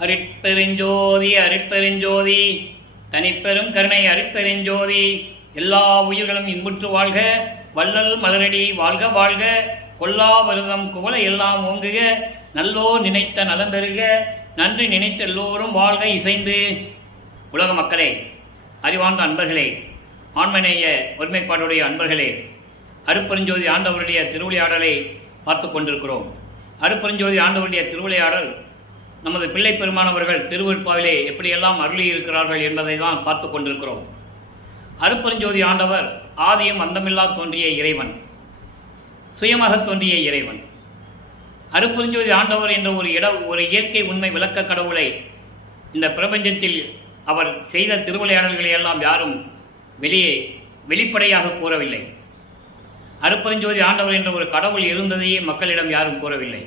அருட்பெருஞ்சோதி அருட்பெருஞ்சோதி தனிப்பெரும் கருணை அருட்பெருஞ்சோதி. எல்லா உயிர்களும் இன்புற்று வாழ்க, வள்ளல் மலரடி வாழ்க வாழ்க, கொல்லா வருதம் குவளை எல்லாம் ஓங்குக, நல்லோ நினைத்த நலம் பெறுக, நன்றி நினைத்த எல்லோரும் வாழ்க இசைந்து. உலக மக்களே, அறிவார்ந்த அன்பர்களே, ஆண்மநேய ஒருமைப்பாடுடைய அன்பர்களே, அருட்பெருஞ்சோதி ஆண்டவருடைய திருவிளையாடலை பார்த்து கொண்டிருக்கிறோம். அருட்பெருஞ்சோதி ஆண்டவருடைய திருவிளையாடல் நமது பிள்ளை பெருமானவர்கள் திருவருட்பாவிலே எப்படியெல்லாம் அருளி இருக்கிறார்கள் என்பதை தான் பார்த்து கொண்டிருக்கிறோம். அருட்பெருஞ்சோதி ஆண்டவர் ஆதியும் அந்தமில்லா தோன்றிய இறைவன், சுயமாக தோன்றிய இறைவன். அருட்பெருஞ்சோதி ஆண்டவர் என்ற ஒரு இயற்கை உண்மை விளக்க கடவுளை இந்த பிரபஞ்சத்தில் அவர் செய்த திருவிளையாடல்களை எல்லாம் யாரும் வெளிப்படையாக கூறவில்லை. அருட்பெருஞ்சோதி ஆண்டவர் என்ற ஒரு கடவுள் இருந்ததையே மக்களிடம் யாரும் கூறவில்லை.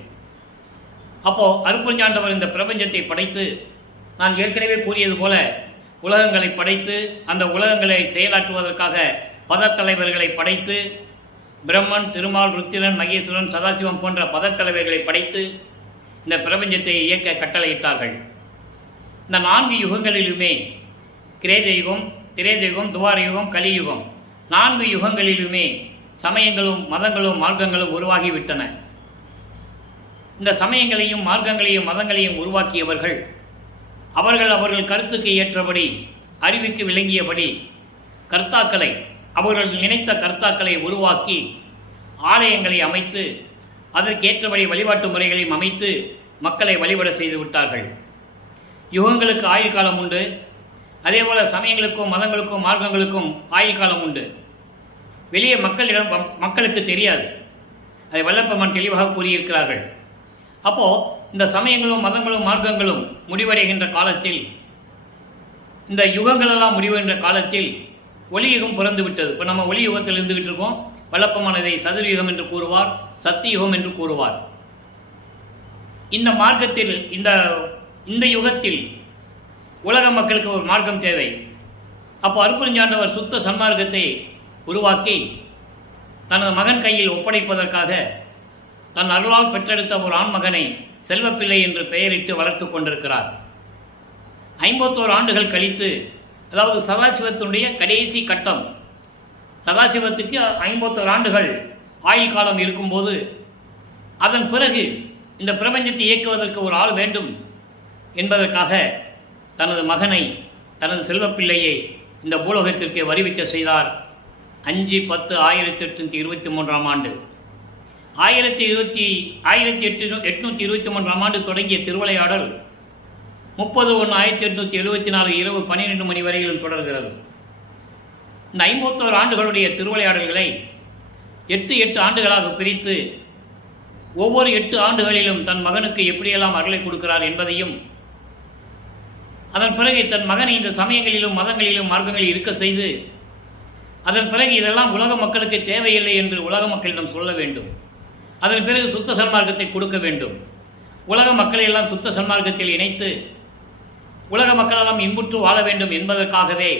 அப்போது அருட்பெருஞ்சாண்டவர் இந்த பிரபஞ்சத்தை படைத்து, நான் ஏற்கனவே கூறியது போல உலகங்களை படைத்து, அந்த உலகங்களை செயலாற்றுவதற்காக பதத்தலைவர்களை படைத்து, பிரம்மன், திருமால், ருத்திரன், மகேஸ்வரன், சதாசிவம் போன்ற பதத்தலைவர்களை படைத்து இந்த பிரபஞ்சத்தை இயக்க கட்டளையிட்டார்கள். இந்த 4 யுகங்களிலுமே, கிரேத யுகம், திரேத யுகம், துவார யுகம், கலியுகம், 4 யுகங்களிலுமே சமயங்களும் மதங்களும் மார்க்கங்களும் உருவாகிவிட்டன. இந்த சமயங்களையும் மார்க்கங்களையும் மதங்களையும் உருவாக்கியவர்கள் அவர்கள் கருத்துக்கு ஏற்றபடி, அறிவுக்கு விளங்கியபடி கர்த்தாக்களை, அவர்கள் நினைத்த கர்த்தாக்களை உருவாக்கி ஆலயங்களை அமைத்து, அதற்கேற்றபடி வழிபாட்டு முறைகளையும் அமைத்து மக்களை வழிபட செய்து விட்டார்கள். யுகங்களுக்கு ஆயுள் காலம் உண்டு. அதேபோல் சமயங்களுக்கும் மதங்களுக்கும் மார்க்கங்களுக்கும் ஆயுள் காலம் உண்டு. வெளியே மக்களுக்கு தெரியாது. அதை வல்லப்பெருமான் தெளிவாக கூறியிருக்கிறார்கள். அப்போது இந்த சமயங்களும் மதங்களும் மார்க்கங்களும் முடிவடைகின்ற காலத்தில், இந்த யுகங்களெல்லாம் முடிவடைகின்ற காலத்தில் ஒளியுகம் பிறந்து விட்டது. இப்போ நம்ம ஒளி யுகத்தில் இருந்துகிட்டு இருக்கோம். வல்லப்பெருமான் இதை சதுர்யுகம் என்று கூறுவார், சத்தியுகம் என்று கூறுவார். இந்த மார்க்கத்தில், இந்த யுகத்தில் உலக மக்களுக்கு ஒரு மார்க்கம் தேவை. அப்போ அருட்பெருஞ்சாண்டவர் சுத்த சன்மார்க்கத்தை உருவாக்கி தனது மகன் கையில் ஒப்படைப்பதற்காக தன் அருளால் பெற்றெடுத்த ஒரு ஆண்மகனை செல்வப்பிள்ளை என்று பெயரிட்டு வளர்த்து கொண்டிருக்கிறார். 51 ஆண்டுகள் கழித்து, அதாவது சதாசிவத்தினுடைய கடைசி கட்டம், சதாசிவத்துக்கு 51 ஆண்டுகள் ஆயுள் காலம் இருக்கும்போது, அதன் பிறகு இந்த பிரபஞ்சத்தை இயக்குவதற்கு ஒரு ஆள் வேண்டும் என்பதற்காக தனது மகனை, தனது செல்வப்பிள்ளையை இந்த பூலோகத்திற்கு வருவிக்க செய்தார். 5/10/1823 ஆண்டு. 1823 ஆண்டு தொடங்கிய திருவிளையாடல் 30/1/1874 இரவு 12 மணி வரையிலும் தொடர்கிறது. இந்த 51 ஆண்டுகளுடைய திருவிளையாடல்களை 8 ஆண்டுகளாக பிரித்து, ஒவ்வொரு 8 ஆண்டுகளிலும் தன் மகனுக்கு எப்படியெல்லாம் அருளை கொடுக்கிறார் என்பதையும், அதன் பிறகு தன் மகனை இந்த சமயங்களிலும் மதங்களிலும் மார்க்கங்களில் இருக்க செய்து, அதன் பிறகு இதெல்லாம் உலக மக்களுக்கு தேவையில்லை என்று உலக மக்களிடம் சொல்ல வேண்டும். அதன் பிறகு சுத்த சன்மார்க்கத்தை கொடுக்க வேண்டும். உலக மக்களை எல்லாம் சுத்த சன்மார்க்கத்தில் இணைத்து உலக மக்களெல்லாம் இன்புற்று வாழ வேண்டும் என்பதற்காகவே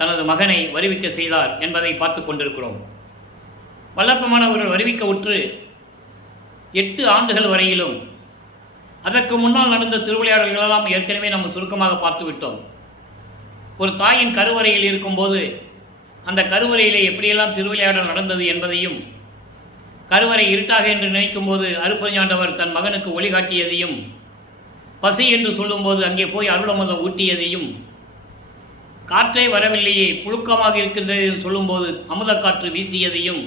தனது மகனை வருவிக்க செய்தார் என்பதை பார்த்து கொண்டிருக்கிறோம். வல்லப்பெருமானவர்கள் வருவிக்க உற்று 8 ஆண்டுகள் வரையிலும், அதற்கு முன்னால் நடந்த திருவிளையாடல்களெல்லாம் ஏற்கனவே நம்ம சுருக்கமாக பார்த்து விட்டோம். ஒரு தாயின் கருவறையில் இருக்கும்போது அந்த கருவறையிலே எப்படியெல்லாம் திருவிளையாடல் நடந்தது என்பதையும், கருவறை இருட்டாக என்று நினைக்கும் போது அருட்பெருஞ்சாண்டவர் தன் மகனுக்கு ஒளி காட்டியதையும், பசி என்று சொல்லும்போது அங்கே போய் அருளமுதம் ஊட்டியதையும், காற்றே வரவில்லையே புழுக்கமாக இருக்கின்றதையும் சொல்லும்போது அமுதக்காற்று வீசியதையும்,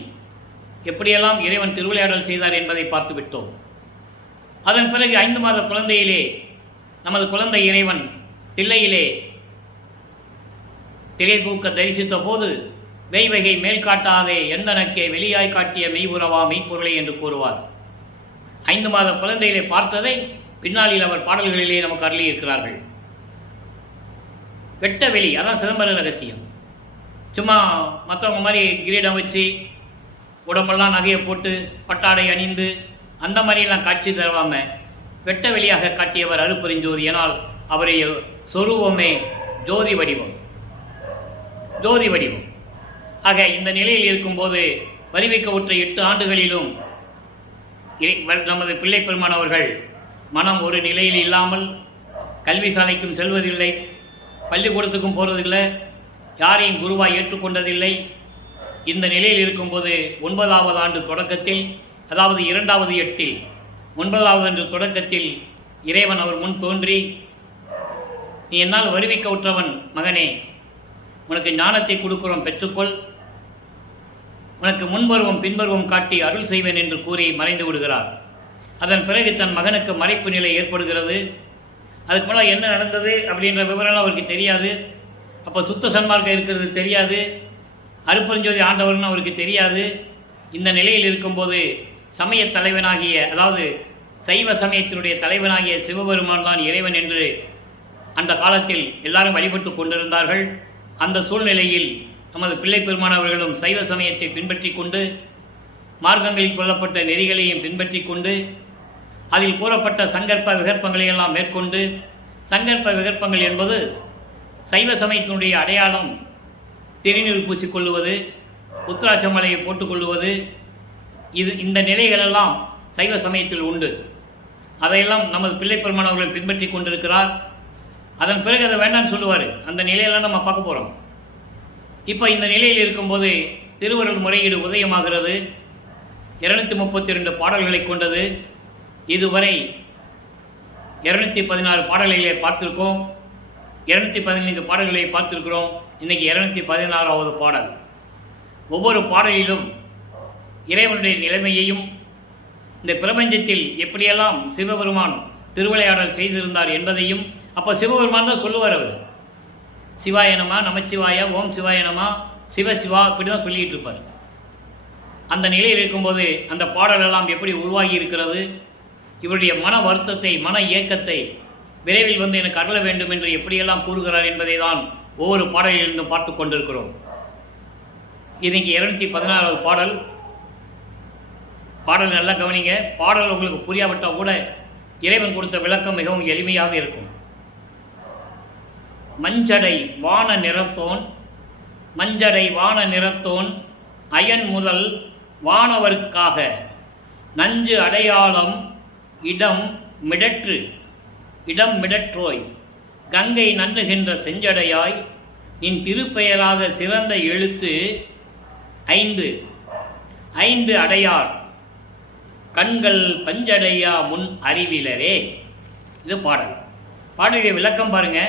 எப்படியெல்லாம் இறைவன் திருவிளையாடல் செய்தார் என்பதை பார்த்து விட்டோம். அதன் பிறகு 5 மாத குழந்தையிலே நமது குழந்தை இறைவன் தில்லையிலே திரை தூக்க தரிசித்த போது, வெய்வகை மேல் காட்டாதே எந்தனக்கே வெளியாய் காட்டிய மெய்புறவா மெய்ப்பொருளை என்று கூறுவார். 5 மாத குழந்தையிலே பார்த்ததை பின்னாளில் அவர் பாடல்களிலே நமக்கு அருளி இருக்கிறார்கள். வெட்ட வெளி, அதான் சிதம்பர ரகசியம். சும்மா மற்றவங்க மாதிரி கிரீடம் வச்சு உடம்பெல்லாம் நகையை போட்டு பட்டாடை அணிந்து அந்த மாதிரிலாம் காட்சி தருவாம வெட்ட வெளியாக காட்டியவர் அருட்பெருஞ்சோதி. ஏனால் அவருடைய சொரூபமே ஜோதி வடிவம், ஜோதி வடிவம். ஆக இந்த நிலையில் இருக்கும்போது வருவிக்க உற்ற 8 ஆண்டுகளிலும் நமது பிள்ளை பெருமானவர்கள் மனம் ஒரு நிலையில் இல்லாமல் கல்வி சாலைக்கும் செல்வதில்லை, பள்ளிக்கூடத்துக்கும் போகிறதில்லை, யாரையும் குருவாய் ஏற்றுக்கொண்டதில்லை. இந்த நிலையில் இருக்கும்போது 9வது ஆண்டு தொடக்கத்தில், அதாவது 2வது எட்டில் 9வது ஆண்டு தொடக்கத்தில் இறைவன் அவர் முன் தோன்றி, நீ என்னால் வருவிக்க உற்றவன் மகனே, உனக்கு ஞானத்தை கொடுக்கிறோம், பெற்றுக்கொள், உனக்கு முன்பருவம் பின்பருவம் காட்டி அருள் செய்வேன் என்று கூறி மறைந்து விடுகிறார். அதன் பிறகு தன் மகனுக்கு மறைப்பு நிலை ஏற்படுகிறது. அதுக்கு மேலே என்ன நடந்தது அப்படின்ற விவரம்லாம் அவருக்கு தெரியாது. அப்போ சுத்த சன்மார்க்கம் இருக்கிறது தெரியாது, அருட்பெருஞ்சோதி ஆண்டவர்னு அவருக்கு தெரியாது. இந்த நிலையில் இருக்கும்போது சமய தலைவனாகிய, அதாவது சைவ சமயத்தினுடைய தலைவனாகிய சிவபெருமான் தான் இறைவன் என்று அந்த காலத்தில் எல்லாரும் வழிபட்டு கொண்டிருந்தார்கள். அந்த சூழ்நிலையில் நமது பிள்ளை பெருமான் அவர்களும் சைவ சமயத்தை பின்பற்றி கொண்டு, மார்க்கங்களில் சொல்லப்பட்ட நெறிகளையும் பின்பற்றி கொண்டு, அதில் கூறப்பட்ட சங்கற்ப விகற்பங்களையெல்லாம் மேற்கொண்டு, சங்கற்ப விகற்பங்கள் என்பது சைவ சமயத்தினுடைய அடையாளம், திருநீர் பூசிக்கொள்வது, உத்திராட்ச மலையை போட்டுக்கொள்வது, இந்த நிலைகளெல்லாம் சைவ சமயத்தில் உண்டு. அதையெல்லாம் நமது பிள்ளை பெருமான் அவர்கள் பின்பற்றி கொண்டிருக்கிறார். அதன் பிறகு அதை வேண்டாம்னு சொல்லுவார். அந்த நிலையெல்லாம் நம்ம பார்க்க போகிறோம். இப்போ இந்த நிலையில் இருக்கும்போது திருவருள் முறையீடு உதயமாகிறது. 232 பாடல்களை கொண்டது. இதுவரை 216 பாடல்களை பார்த்துருக்கோம், 215 பாடல்களை பார்த்துருக்கிறோம். இன்றைக்கி 216வது பாடல். ஒவ்வொரு பாடலிலும் இறைவனுடைய நிலைமையையும், இந்த பிரபஞ்சத்தில் எப்படியெல்லாம் சிவபெருமான் திருவிளையாடல் செய்திருந்தார் என்பதையும், அப்போ சிவபெருமான் தான் சொல்லுவார். அவர் சிவாயனமா, நமச்சிவாயா, ஓம் சிவாயனமா, சிவசிவா, இப்படி தான் சொல்லிகிட்டு இருப்பார். அந்த நிலையில் இருக்கும்போது அந்த பாடலெல்லாம் எப்படி உருவாகி இருக்கிறது, இவருடைய மன வருத்தத்தை, மன இயக்கத்தை விரைவில் வந்து எனக்கு அருள வேண்டும் என்று எப்படியெல்லாம் கூறுகிறார் என்பதை தான் ஒவ்வொரு பாடலிலிருந்தும் பார்த்து கொண்டிருக்கிறோம். இன்னைக்கு 216வது பாடல். பாடல் நல்லா கவனிங்க. பாடல் உங்களுக்கு புரியாவிட்டால் கூட இறைவன் கொடுத்த விளக்கம் மிகவும் எளிமையாக இருக்கும். மஞ்சடை வான நிறத்தோன், மஞ்சடை வான நிறத்தோன், அயன் முதல் வானவர்க்காக நஞ்சு அடையாளம் இடம் மிடற்று, இடம் மிடற்றோய், கங்கை நன்னுகின்ற செஞ்சடையாய், நின் திருப்பெயராக சிறந்த எழுத்து 5, 5 அடையார் கண்கள் பஞ்சடையா முன் அறிவிலரே. இது பாடல். பாடலுடைய விளக்கம் பாருங்க.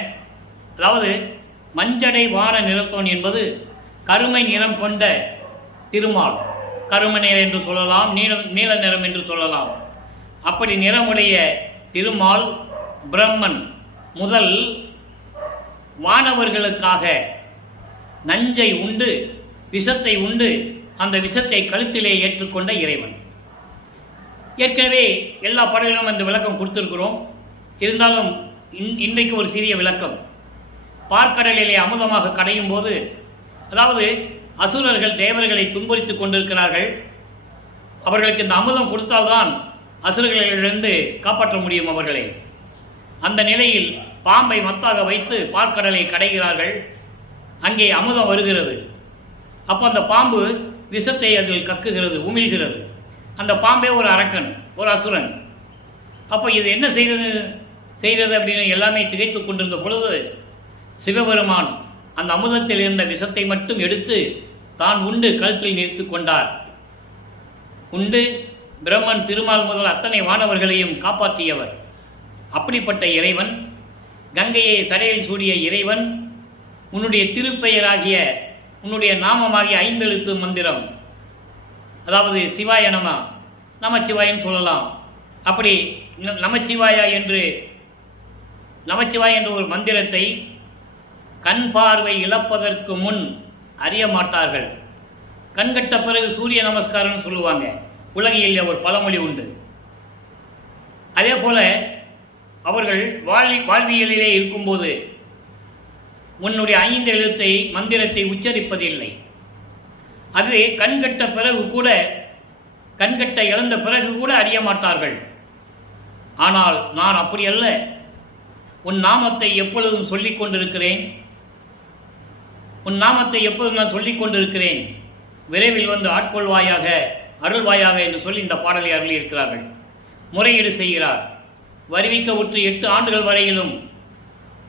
அதாவது மஞ்சடை வான நிறத்தோன் என்பது கருமை நிறம் கொண்ட திருமால், கருமை நிறம் என்று சொல்லலாம், நீல நிறம் என்று சொல்லலாம். அப்படி நிறமுடைய திருமால் பிரம்மன் முதல் வானவர்களுக்காக நஞ்சை உண்டு, விஷத்தை உண்டு, அந்த விஷத்தை கழுத்திலே ஏற்றுக்கொண்ட இறைவன். ஏற்கனவே எல்லா பாடல்களும் அந்த விளக்கம் கொடுத்துருக்கிறோம். இருந்தாலும் இன்றைக்கு ஒரு சிறிய விளக்கம். பார்க்கடலிலே அமுதமாக கடையும் போது, அதாவது அசுரர்கள் தேவர்களை துன்புறுத்திக் கொண்டிருக்கிறார்கள். அவர்களுக்கு இந்த அமுதம் கொடுத்தால்தான் அசுரர்களிலிருந்து காப்பாற்ற முடியும் அவர்களை. அந்த நிலையில் பாம்பை மத்தாக வைத்து பார்க்கடலை கடைகிறார்கள். அங்கே அமுதம் வருகிறது. அப்போ அந்த பாம்பு விஷத்தை அதில் கக்குகிறது, உமிழ்கிறது. அந்த பாம்பே ஒரு அரக்கன், ஒரு அசுரன். அப்போ இது என்ன செய்கிறது அப்படின்னு எல்லாமே திகைத்து கொண்டிருந்த பொழுது சிவபெருமான் அந்த அமுதத்தில் இருந்த விஷத்தை மட்டும் எடுத்து தான் உண்டு கழுத்தில் நிறுத்தி கொண்டார். உண்டு பிரம்மன் திருமால் முதல் அத்தனை வானவர்களையும் காப்பாற்றியவர். அப்படிப்பட்ட இறைவன், கங்கையை சடையில் சூடிய இறைவன், உன்னுடைய திருப்பெயராகிய, உன்னுடைய நாமமாகிய 5 எழுத்து மந்திரம், அதாவது சிவாய நம, நமச்சிவாயன்னு சொல்லலாம். அப்படி நமச்சிவாயா என்று ஒரு மந்திரத்தை கண் பார்வை இழப்பதற்கு முன் அறிய மாட்டார்கள். கண்கட்ட பிறகு சூரிய நமஸ்காரம்னு சொல்லுவாங்க. உலகில் ஒரு பழமொழி உண்டு. அதே போல அவர்கள் வாழ்வியலிலே இருக்கும்போது உன்னுடைய 5 எழுத்தை மந்திரத்தை உச்சரிப்பதில்லை. அது கண்கட்ட பிறகு கூட, கண்கட்ட இழந்த பிறகு கூட அறிய மாட்டார்கள். ஆனால் நான் அப்படி அல்ல. உன் நாமத்தை எப்பொழுதும் சொல்லிக் கொண்டிருக்கிறேன், உன் நாமத்தை எப்பொழுதும் நான் சொல்லிக் கொண்டிருக்கிறேன், விரைவில் வந்து ஆட்கொள்வாயாக, அருள்வாயாக என்று சொல்லி இந்த பாடலை அருளியிருக்கிறார்கள். முறையீடு செய்கிறார். வருவிக்க உற்று 8 ஆண்டுகள் வரையிலும்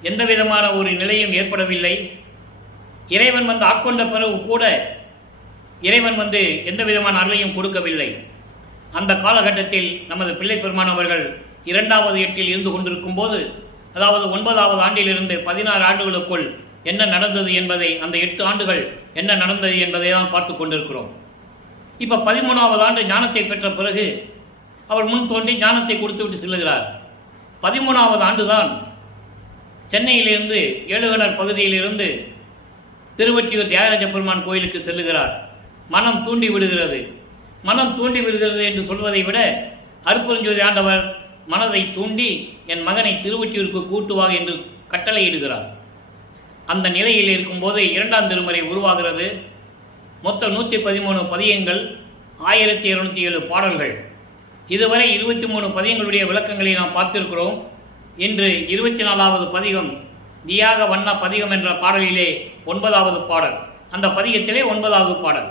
எந்த விதமான ஒரு நிலையும் ஏற்படவில்லை. இறைவன் ஆட்கொண்ட பிறகு கூட இறைவன் எந்த விதமான அருளையும் கொடுக்கவில்லை. அந்த காலகட்டத்தில் நமது பிள்ளை பெருமான் அவர்கள் 2வது எட்டில் இருந்து கொண்டிருக்கும் போது, அதாவது 9வது ஆண்டிலிருந்து 16 ஆண்டுகளுக்குள் என்ன நடந்தது என்பதை, அந்த 8 ஆண்டுகள் என்ன நடந்தது என்பதை தான் பார்த்து கொண்டிருக்கிறோம். இப்போ 13வது ஆண்டு ஞானத்தை பெற்ற பிறகு அவர் முன் தோன்றி ஞானத்தை கொடுத்துவிட்டு செல்லுகிறார். 13வது ஆண்டுதான் சென்னையிலிருந்து ஏழுகணர் பகுதியிலிருந்து திருவொற்றியூர் தியாகராஜ பெருமான் கோயிலுக்கு செல்லுகிறார். மனம் தூண்டி விடுகிறது. மனம் தூண்டி விடுகிறது என்று சொல்வதை விட அருட்பெருஞ்சோதி ஆண்டவர் மனதை தூண்டி என் மகனை திருவொற்றியூருக்கு கூட்டுவாக என்று கட்டளையிடுகிறார். அந்த நிலையில் இருக்கும்போது 2ஆம் திருமுறை உருவாகிறது. மொத்தம் 113 பதியங்கள், 1207 பாடல்கள். இதுவரை 23 பதியங்களுடைய விளக்கங்களை நாம் பார்த்திருக்கிறோம். இன்று 24வது பதிகம் தியாக வண்ண பதிகம் என்ற பாடலிலே 9வது பாடல். அந்த பதிகத்திலே 9வது பாடல்.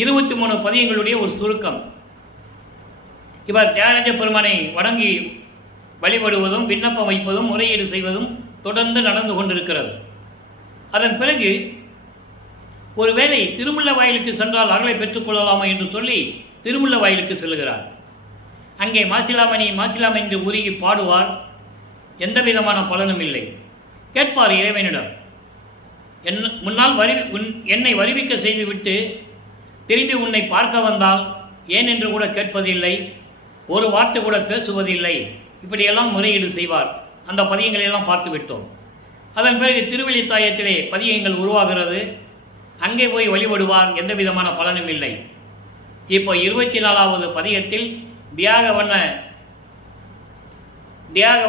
23 பதியங்களுடைய ஒரு சுருக்கம். இவர் தியாகராஜ பெருமானை வணங்கி வழிபடுவதும் விண்ணப்பம் வைப்பதும் முறையீடு செய்வதும் தொடர்ந்து நடந்து கொண்டிருக்கிறது. அதன் பிறகு ஒருவேளை திருமுல்ல வாயிலுக்கு சென்றால் அருளை பெற்றுக்கொள்ளலாமா என்று சொல்லி திருமுல்ல வாயிலுக்கு செல்கிறார். அங்கே மாசிலாமணி மாசிலாமணி என்று உருகி பாடுவார். எந்த விதமான பலனும் இல்லை. கேட்பார் இறைவனிடம், முன்னால் என்னை வருவிக்க செய்துவிட்டு திரும்பி உன்னை பார்க்க வந்தால் ஏன் என்று கூட கேட்பதில்லை, ஒரு வார்த்தை கூட பேசுவதில்லை. இப்படியெல்லாம் முறையீடு செய்வார். அந்த பதியங்களெல்லாம் பார்த்து விட்டோம். அதன் பிறகு திருவெளித்தாயத்திலே பதியங்கள் உருவாகிறது. அங்கே போய் வழிபடுவார். எந்த விதமான பலனும் இல்லை. இப்போ 24வது பதியத்தில் தியாக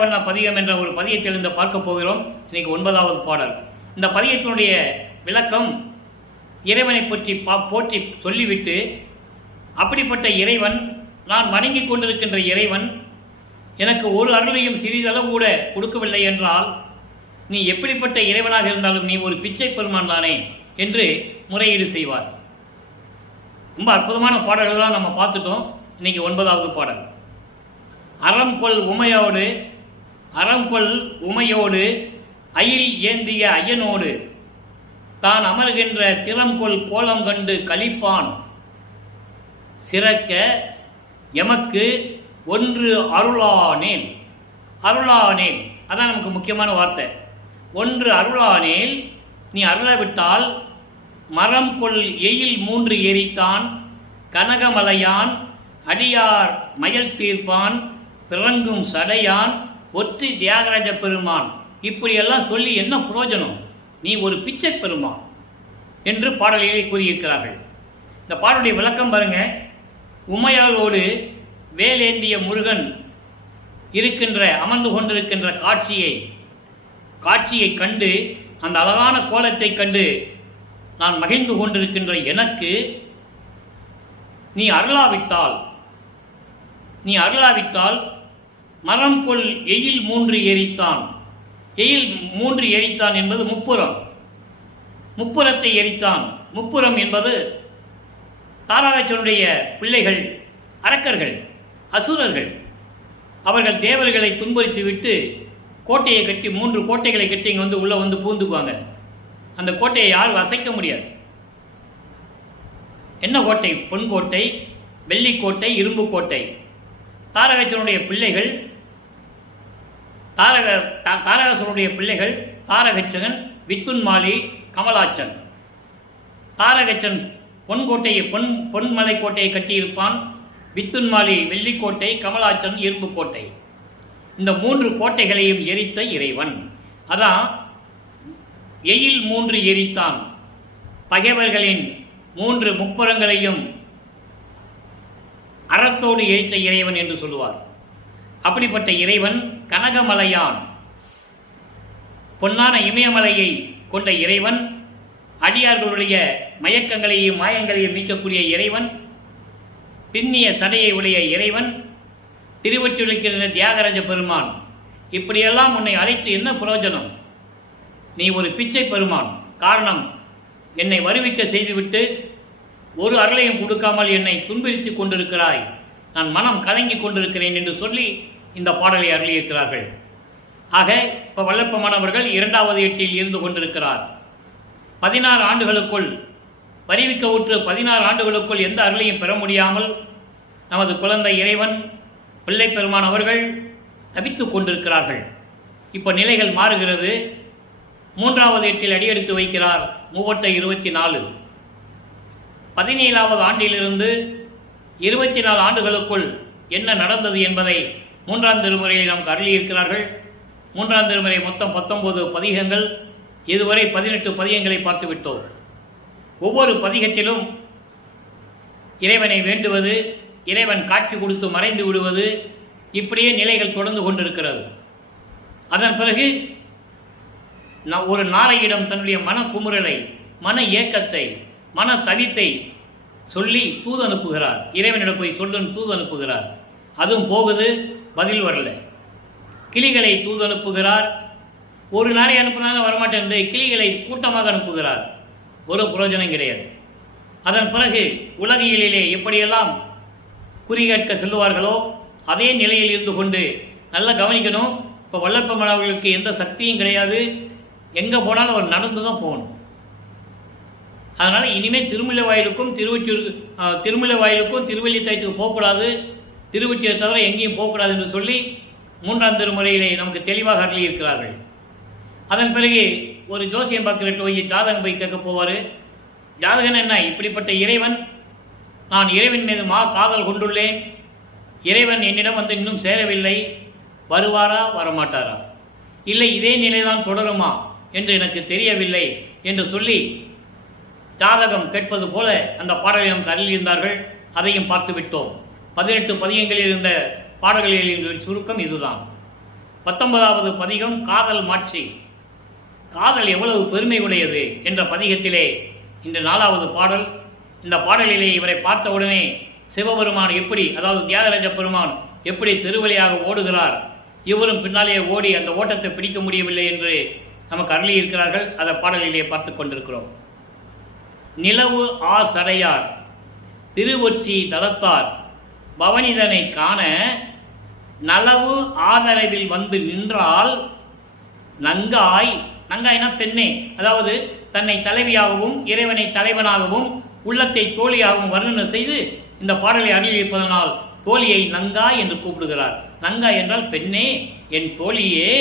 வண்ண பதிகம் என்ற ஒரு பதியத்திலிருந்து பார்க்க போகிறோம். இன்னைக்கு 9வது பாடல். இந்த பதியத்தினுடைய விளக்கம் இறைவனை பற்றி போற்றி சொல்லிவிட்டு, அப்படிப்பட்ட இறைவன், நான் வணங்கி கொண்டிருக்கின்ற இறைவன் எனக்கு ஒரு அருளையும் சிறிதளவு கூட கொடுக்கவில்லை என்றால் நீ எப்படிப்பட்ட இறைவனாக இருந்தாலும் நீ ஒரு பிச்சை பெருமான் தானே என்று முறையீடு செய்வார். ரொம்ப அற்புதமான பாடல்கள் தான் நம்ம பார்த்துட்டோம். இன்னைக்கு 9வது பாடல். அறம்கொள் உமையோடு அயில் ஏந்திய ஐயனோடு தான் அமர்கின்ற திறம்கொள் கோலம் கண்டு கழிப்பான் சிறக்க எமக்கு ஒன்று அருளானேன். அதான் நமக்கு முக்கியமான வார்த்தை. ஒன்று அருளானேல், நீ அருளவிட்டால் மரம் கொள் எயில் 3 எரித்தான் கனகமலையான் அடியார் மயல் தீர்ப்பான் பிறங்கும் சடையான் ஒற்றி தியாகராஜ பெருமான். இப்படியெல்லாம் சொல்லி என்ன பிரயோஜனம்? நீ ஒரு பிச்சை பெருமான் என்று பாடலிலே கூறியிருக்கிறார்கள். இந்த பாடலுடைய விளக்கம் பாருங்க. உமையாளோடு வேலேந்திய முருகன் அமர்ந்து கொண்டிருக்கின்ற காட்சியை கண்டு, அந்த அழகான கோலத்தை கண்டு நான் மகிழ்ந்து கொண்டிருக்கின்ற எனக்கு நீ அருளாவிட்டால் மரம் கொள் எயில் 3 எரித்தான். எயில் 3 எரித்தான் என்பது முப்புறத்தை எரித்தான். முப்புறம் என்பது தாரகாச்சனுடைய பிள்ளைகள், அரக்கர்கள், அசுரர்கள். அவர்கள் தேவர்களை துன்புறுத்தி விட்டு கோட்டையை கட்டி 3 கோட்டைகளை கட்டி இங்கே உள்ளே பூந்துக்குவாங்க. அந்த கோட்டையை யாரும் அசைக்க முடியாது. என்ன கோட்டை? பொன்கோட்டை, வெள்ளிக்கோட்டை, இரும்பு கோட்டை. தாரகாசுரனுடைய பிள்ளைகள் தாரகச்சகன், வித்துன்மாலி, கமலாச்சன். தாரகச்சன் பொன்கோட்டையை பொன்மலை கோட்டையை கட்டியிருப்பான். வித்துன்மாலி வெள்ளிக்கோட்டை, கமலாச்சன் இரும்பு கோட்டை. இந்த 3 கோட்டைகளையும் எரித்த இறைவன். அதான் எயில் 3 எரித்தான். பகைவர்களின் 3 முப்புறங்களையும் அறத்தோடு எரித்த இறைவன் என்று சொல்லுவார். அப்படிப்பட்ட இறைவன் கனகமலையான், பொன்னான இமயமலையை கொண்ட இறைவன், அடியார்களுடைய மயக்கங்களையும் மாயங்களையும் நீக்கக்கூடிய இறைவன், பின்னிய சடையை உடைய இறைவன், திருவொற்றியூரில் தியாகராஜ பெருமான். இப்படியெல்லாம் உன்னை அழைத்து என்ன பிரயோஜனம்? நீ ஒரு பிச்சை பெருமான். காரணம், என்னை வருவிக்க செய்துவிட்டு ஒரு அருளையும் கொடுக்காமல் என்னை துன்புறுத்தி கொண்டிருக்கிறாய். நான் மனம் கலங்கி கொண்டிருக்கிறேன் என்று சொல்லி இந்த பாடலை அருளியிருக்கிறார்கள். ஆக இப்போ வல்லப்பமானவர்கள் 2வது எட்டில் இருந்து கொண்டிருக்கிறார். 16 ஆண்டுகளுக்குள் வருவிக்க உற்று 16 ஆண்டுகளுக்குள் எந்த அருளையும் பெற முடியாமல் நமது குழந்தை இறைவன் பிள்ளை பெருமான் அவர்கள் தவித்துக் கொண்டிருக்கிறார்கள். இப்போ நிலைகள் மாறுகிறது. 3வது எட்டில் அடியெடுத்து வைக்கிறார். 24. 17வது ஆண்டிலிருந்து 24 ஆண்டுகளுக்குள் என்ன நடந்தது என்பதை 3ஆம் திருமுறையில் நமக்கு அருளியிருக்கிறார்கள். 3ஆம் திருமுறை மொத்தம் 19 பதிகங்கள். இதுவரை 18 பதிகங்களை பார்த்துவிட்டோம். ஒவ்வொரு பதிகத்திலும் இறைவனை வேண்டுவது, இறைவன் காட்சி கொடுத்து மறைந்து விடுவது, இப்படியே நிலைகள் தொடர்ந்து கொண்டிருக்கிறது. அதன் பிறகு ஒரு நாரையிடம் தன்னுடைய மனக்குமுறலை, மன ஏக்கத்தை, மன தவித்தை சொல்லி தூது அனுப்புகிறார். இறைவனிடம் போய் சொல்லுன்னு தூது அனுப்புகிறார். அதுவும் போகுது, பதில் வரல. கிளிகளை தூது அனுப்புகிறார். ஒரு நாரை அனுப்பினாலும் வரமாட்டேன், கிளிகளை கூட்டமாக அனுப்புகிறார். ஒரு பிரயோஜனம் கிடையாது. அதன் பிறகு உலகியலிலே எப்படியெல்லாம் குறிகேட்க செல்லுவார்களோ அதே நிலையில் இருந்து கொண்டு நல்லா கவனிக்கணும். இப்போ வல்லப்பெருமான் அவர்களுக்கு எந்த சக்தியும் கிடையாது. எங்கே போனாலும் அவர் நடந்து தான் போகணும். அதனால் இனிமேல் திருமலை வாயிலுக்கும் திருவல்லித்தாயத்துக்கு போகக்கூடாது, திருவொற்றியை தவிர எங்கேயும் போகக்கூடாது என்று சொல்லி 3ஆம் திருமுறையிலே நமக்கு தெளிவாக அருளியிருக்கிறார்கள். அதன் பிறகு ஒரு ஜோசியம் பார்க்கிட்டு போய் ஜாதகம் போய் கேட்க போவார். ஜாதகன் என்ன, இப்படிப்பட்ட இறைவன், நான் இறைவன் மீது காதல் கொண்டுள்ளேன், இறைவன் என்னிடம் வந்து இன்னும் சேரவில்லை, வருவாரா வரமாட்டாரா, இல்லை இதே நிலைதான் தொடருமா என்று எனக்கு தெரியவில்லை என்று சொல்லி ஜாதகம் கேட்பது போல அந்த பாடலை நமக்கு அருளியிருந்தார்கள். அதையும் பார்த்து விட்டோம். 18 பதிகங்களில் இருந்த பாடல்களின் சுருக்கம் இதுதான். 19வது பதிகம் காதல் மாட்சி. காதல் எவ்வளவு பெருமை உடையது என்ற பதிகத்திலே இந்த 4வது பாடல். இந்த பாடலிலே இவரை பார்த்தவுடனே சிவபெருமான் எப்படி, அதாவது தியாகராஜ பெருமான் எப்படி திருவழியாக ஓடுகிறார், இவரும் பின்னாலே ஓடி அந்த ஓட்டத்தை பிடிக்க முடியவில்லை என்று நமக்கு அருளியிருக்கிறார்கள். அதை பாடலிலே பார்த்து கொண்டிருக்கிறோம். நிலவு ஆர் சடையார் திருவொற்றி தலத்தார் பவனிதனை காண நலவு ஆதரவில் வந்து நின்றால் நங்காய். நங்காய்னா பெண்ணே, அதாவது தன்னை தலைவியாகவும் இறைவனை தலைவனாகவும் உள்ளத்தை தோழியாகவும் வர்ணனை செய்து இந்த பாடலை அருளியிருப்பதனால் தோழியை நங்காய் என்று கூப்பிடுகிறார். நங்காய் என்றால் பெண்ணே, என் தோழியே,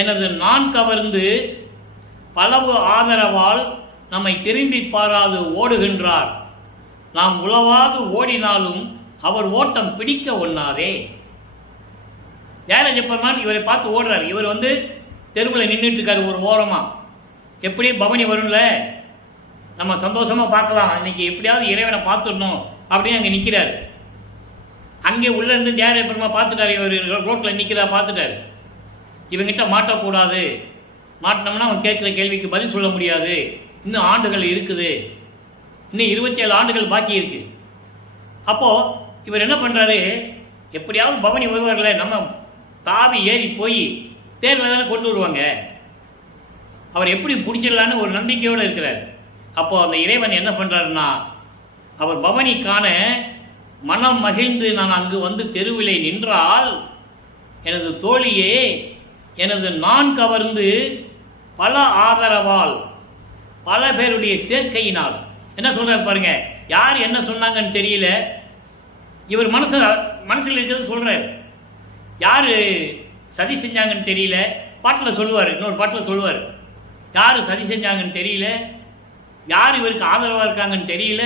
எனது நான் கவர்ந்து பலவு ஆதரவால் நம்மை திரும்பி பாராது ஓடுகின்றார். நாம் உளவாது ஓடினாலும் அவர் ஓட்டம் பிடிக்க ஒண்ணாதே. தியாகராஜ பெருமான் இவரை பார்த்து ஓடுறார். இவர் வந்து தெருவில் நின்றுட்டு இருக்காரு ஒரு ஓரமா. எப்படி பவனி வரும்ல, நம்ம சந்தோஷமா பார்க்கலாம், இன்னைக்கு எப்படியாவது இறைவனை பார்த்துடணும் அப்படின்னு அங்கே நிற்கிறார். அங்கே உள்ள இருந்து தியாகராஜ பெருமான் பார்த்துட்டாரு. இவர் ரோட்டில் நிற்கிறா பார்த்துட்டாரு. இவங்கிட்ட மாட்டக்கூடாது, மாட்டினோம்னா அவன் கேட்குற கேள்விக்கு பதில் சொல்ல முடியாது, இன்னும் ஆண்டுகள் இருக்குது, இன்னும் 27 ஆண்டுகள் பாக்கி இருக்கு. அப்போது இவர் என்ன பண்ணுறாரு, எப்படியாவது பவனி வருவார்ல, நம்ம தாவி ஏறி போய் தேர்வில் தானே கொண்டு வருவாங்க, அவர் எப்படி பிடிச்சிடலான்னு ஒரு நம்பிக்கையோடு இருக்கிறார். அப்போது அந்த இறைவன் என்ன பண்ணுறாருன்னா, அவர் பவனி காண மனம் மகிழ்ந்து நான் அங்கு வந்து தெருவிலே நின்றால் எனது தோழியே, எனது நான் கவர்ந்து பல ஆதரவால், பல பேருடைய சேர்க்கையினால். என்ன சொல்றாரு பாருங்க, யார் என்ன சொன்னாங்கன்னு தெரியல, இவர் மனசில் இருக்கிறது சொல்றாரு. யார் சதி செஞ்சாங்கன்னு தெரியல, பாட்டில் சொல்லுவார், இன்னொரு பாட்டில் சொல்லுவார், யார் சதி செஞ்சாங்கன்னு தெரியல, யார் இவருக்கு ஆதரவாக இருக்காங்கன்னு தெரியல,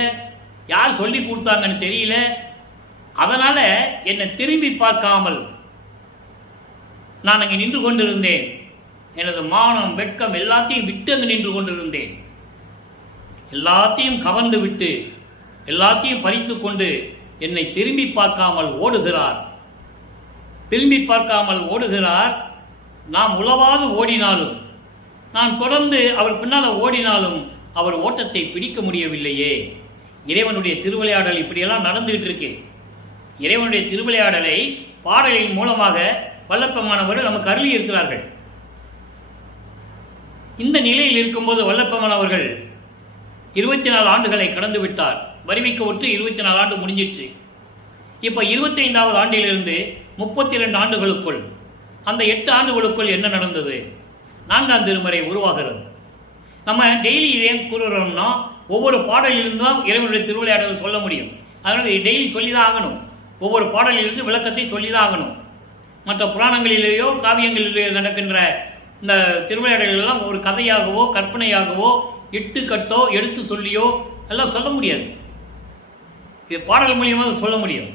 யார் சொல்லி கொடுத்தாங்கன்னு தெரியல, அதனால் என்னை திரும்பி பார்க்காமல் நான் அங்கே நின்று கொண்டிருந்தேன். எனது மானம் வெட்கம் எல்லாத்தையும் விட்டு அங்கு நின்று கொண்டிருந்தேன். எல்லாத்தையும் கவர்ந்து விட்டு எல்லாத்தையும் பறித்து கொண்டு என்னை திரும்பி பார்க்காமல் ஓடுகிறார். திரும்பி பார்க்காமல் ஓடுகிறார். நாம் உளவாது ஓடினாலும், நான் தொடர்ந்து அவர் பின்னால் ஓடினாலும் அவர் ஓட்டத்தை பிடிக்க முடியவில்லையே. இறைவனுடைய திருவிளையாடல் இப்படியெல்லாம் நடந்துகிட்டு இருக்கு. இறைவனுடைய திருவிளையாடலை பாடலின் மூலமாக வல்லப்பெருமானவர்கள் நமக்கு அருளி இருக்கிறார்கள். இந்த நிலையில் இருக்கும்போது வல்லப்பெருமானவர்கள் 24 ஆண்டுகளை கடந்து விட்டார். வருவிக்க ஒற்று 24 ஆண்டு முடிஞ்சிடுச்சு. இப்போ 25வது ஆண்டிலிருந்து 32 ஆண்டுகளுக்குள், அந்த 8 ஆண்டுகளுக்குள் என்ன நடந்தது? 4ஆம் திருமுறை உருவாகிறது. நம்ம டெய்லி இதே கூறுகிறோம்னா ஒவ்வொரு பாடலிலிருந்து தான் இறைவனுடைய திருவிளையாடல் சொல்ல முடியும். அதனால் டெய்லி சொல்லி தான் ஆகணும். ஒவ்வொரு பாடலிலிருந்து விளக்கத்தை சொல்லி தான் ஆகணும். மற்ற புராணங்களிலேயோ காவியங்களிலேயோ நடக்கின்ற இந்த திருவிளையாடல்களெல்லாம் ஒரு கதையாகவோ கற்பனையாகவோ இட்டுக்கட்டோ எடுத்து சொல்லியோ எல்லாம் சொல்ல முடியாது. இது பாடல் மூலியமாக சொல்ல முடியும்.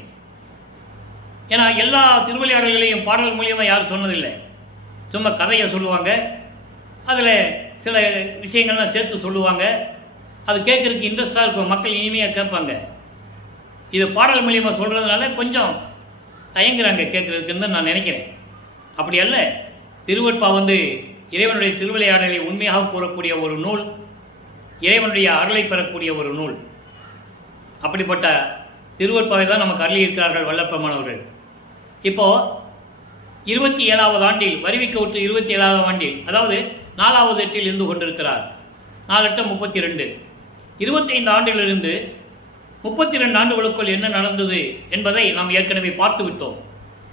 ஏன்னா எல்லா திருவிளையாடல்களையும் பாடல் மூலியமாக யாரும் சொன்னதில்லை. சும்மா கதையை சொல்லுவாங்க, அதில் சில விஷயங்கள்லாம் சேர்த்து சொல்லுவாங்க. அது கேட்குறதுக்கு இன்ட்ரெஸ்டாக இருக்கும், மக்கள் இனிமையாக கேட்பாங்க. இது பாடல் மூலியமாக சொல்கிறதுனால கொஞ்சம் தயங்குறாங்க கேட்குறதுக்குன்னு நான் நினைக்கிறேன். அப்படி அல்ல, திருவெட்பா இறைவனுடைய திருவிளையாடலை உண்மையாக கூறக்கூடிய ஒரு நூல், இறைவனுடைய அருளை பெறக்கூடிய ஒரு நூல். அப்படிப்பட்ட திருவெட்பாவை தான் நமக்கு அருளியிருக்கிறார்கள் வல்லற்பெருமானவர்கள். இப்போது 27வது ஆண்டில், வருவிக்க விட்டு 27வது ஆண்டில், அதாவது 4வது எட்டில் இருந்து கொண்டிருக்கிறார். 4 8 32, 25 ஆண்டிலிருந்து 32 ஆண்டுகளுக்குள் என்ன நடந்தது என்பதை நாம் ஏற்கனவே பார்த்து விட்டோம்.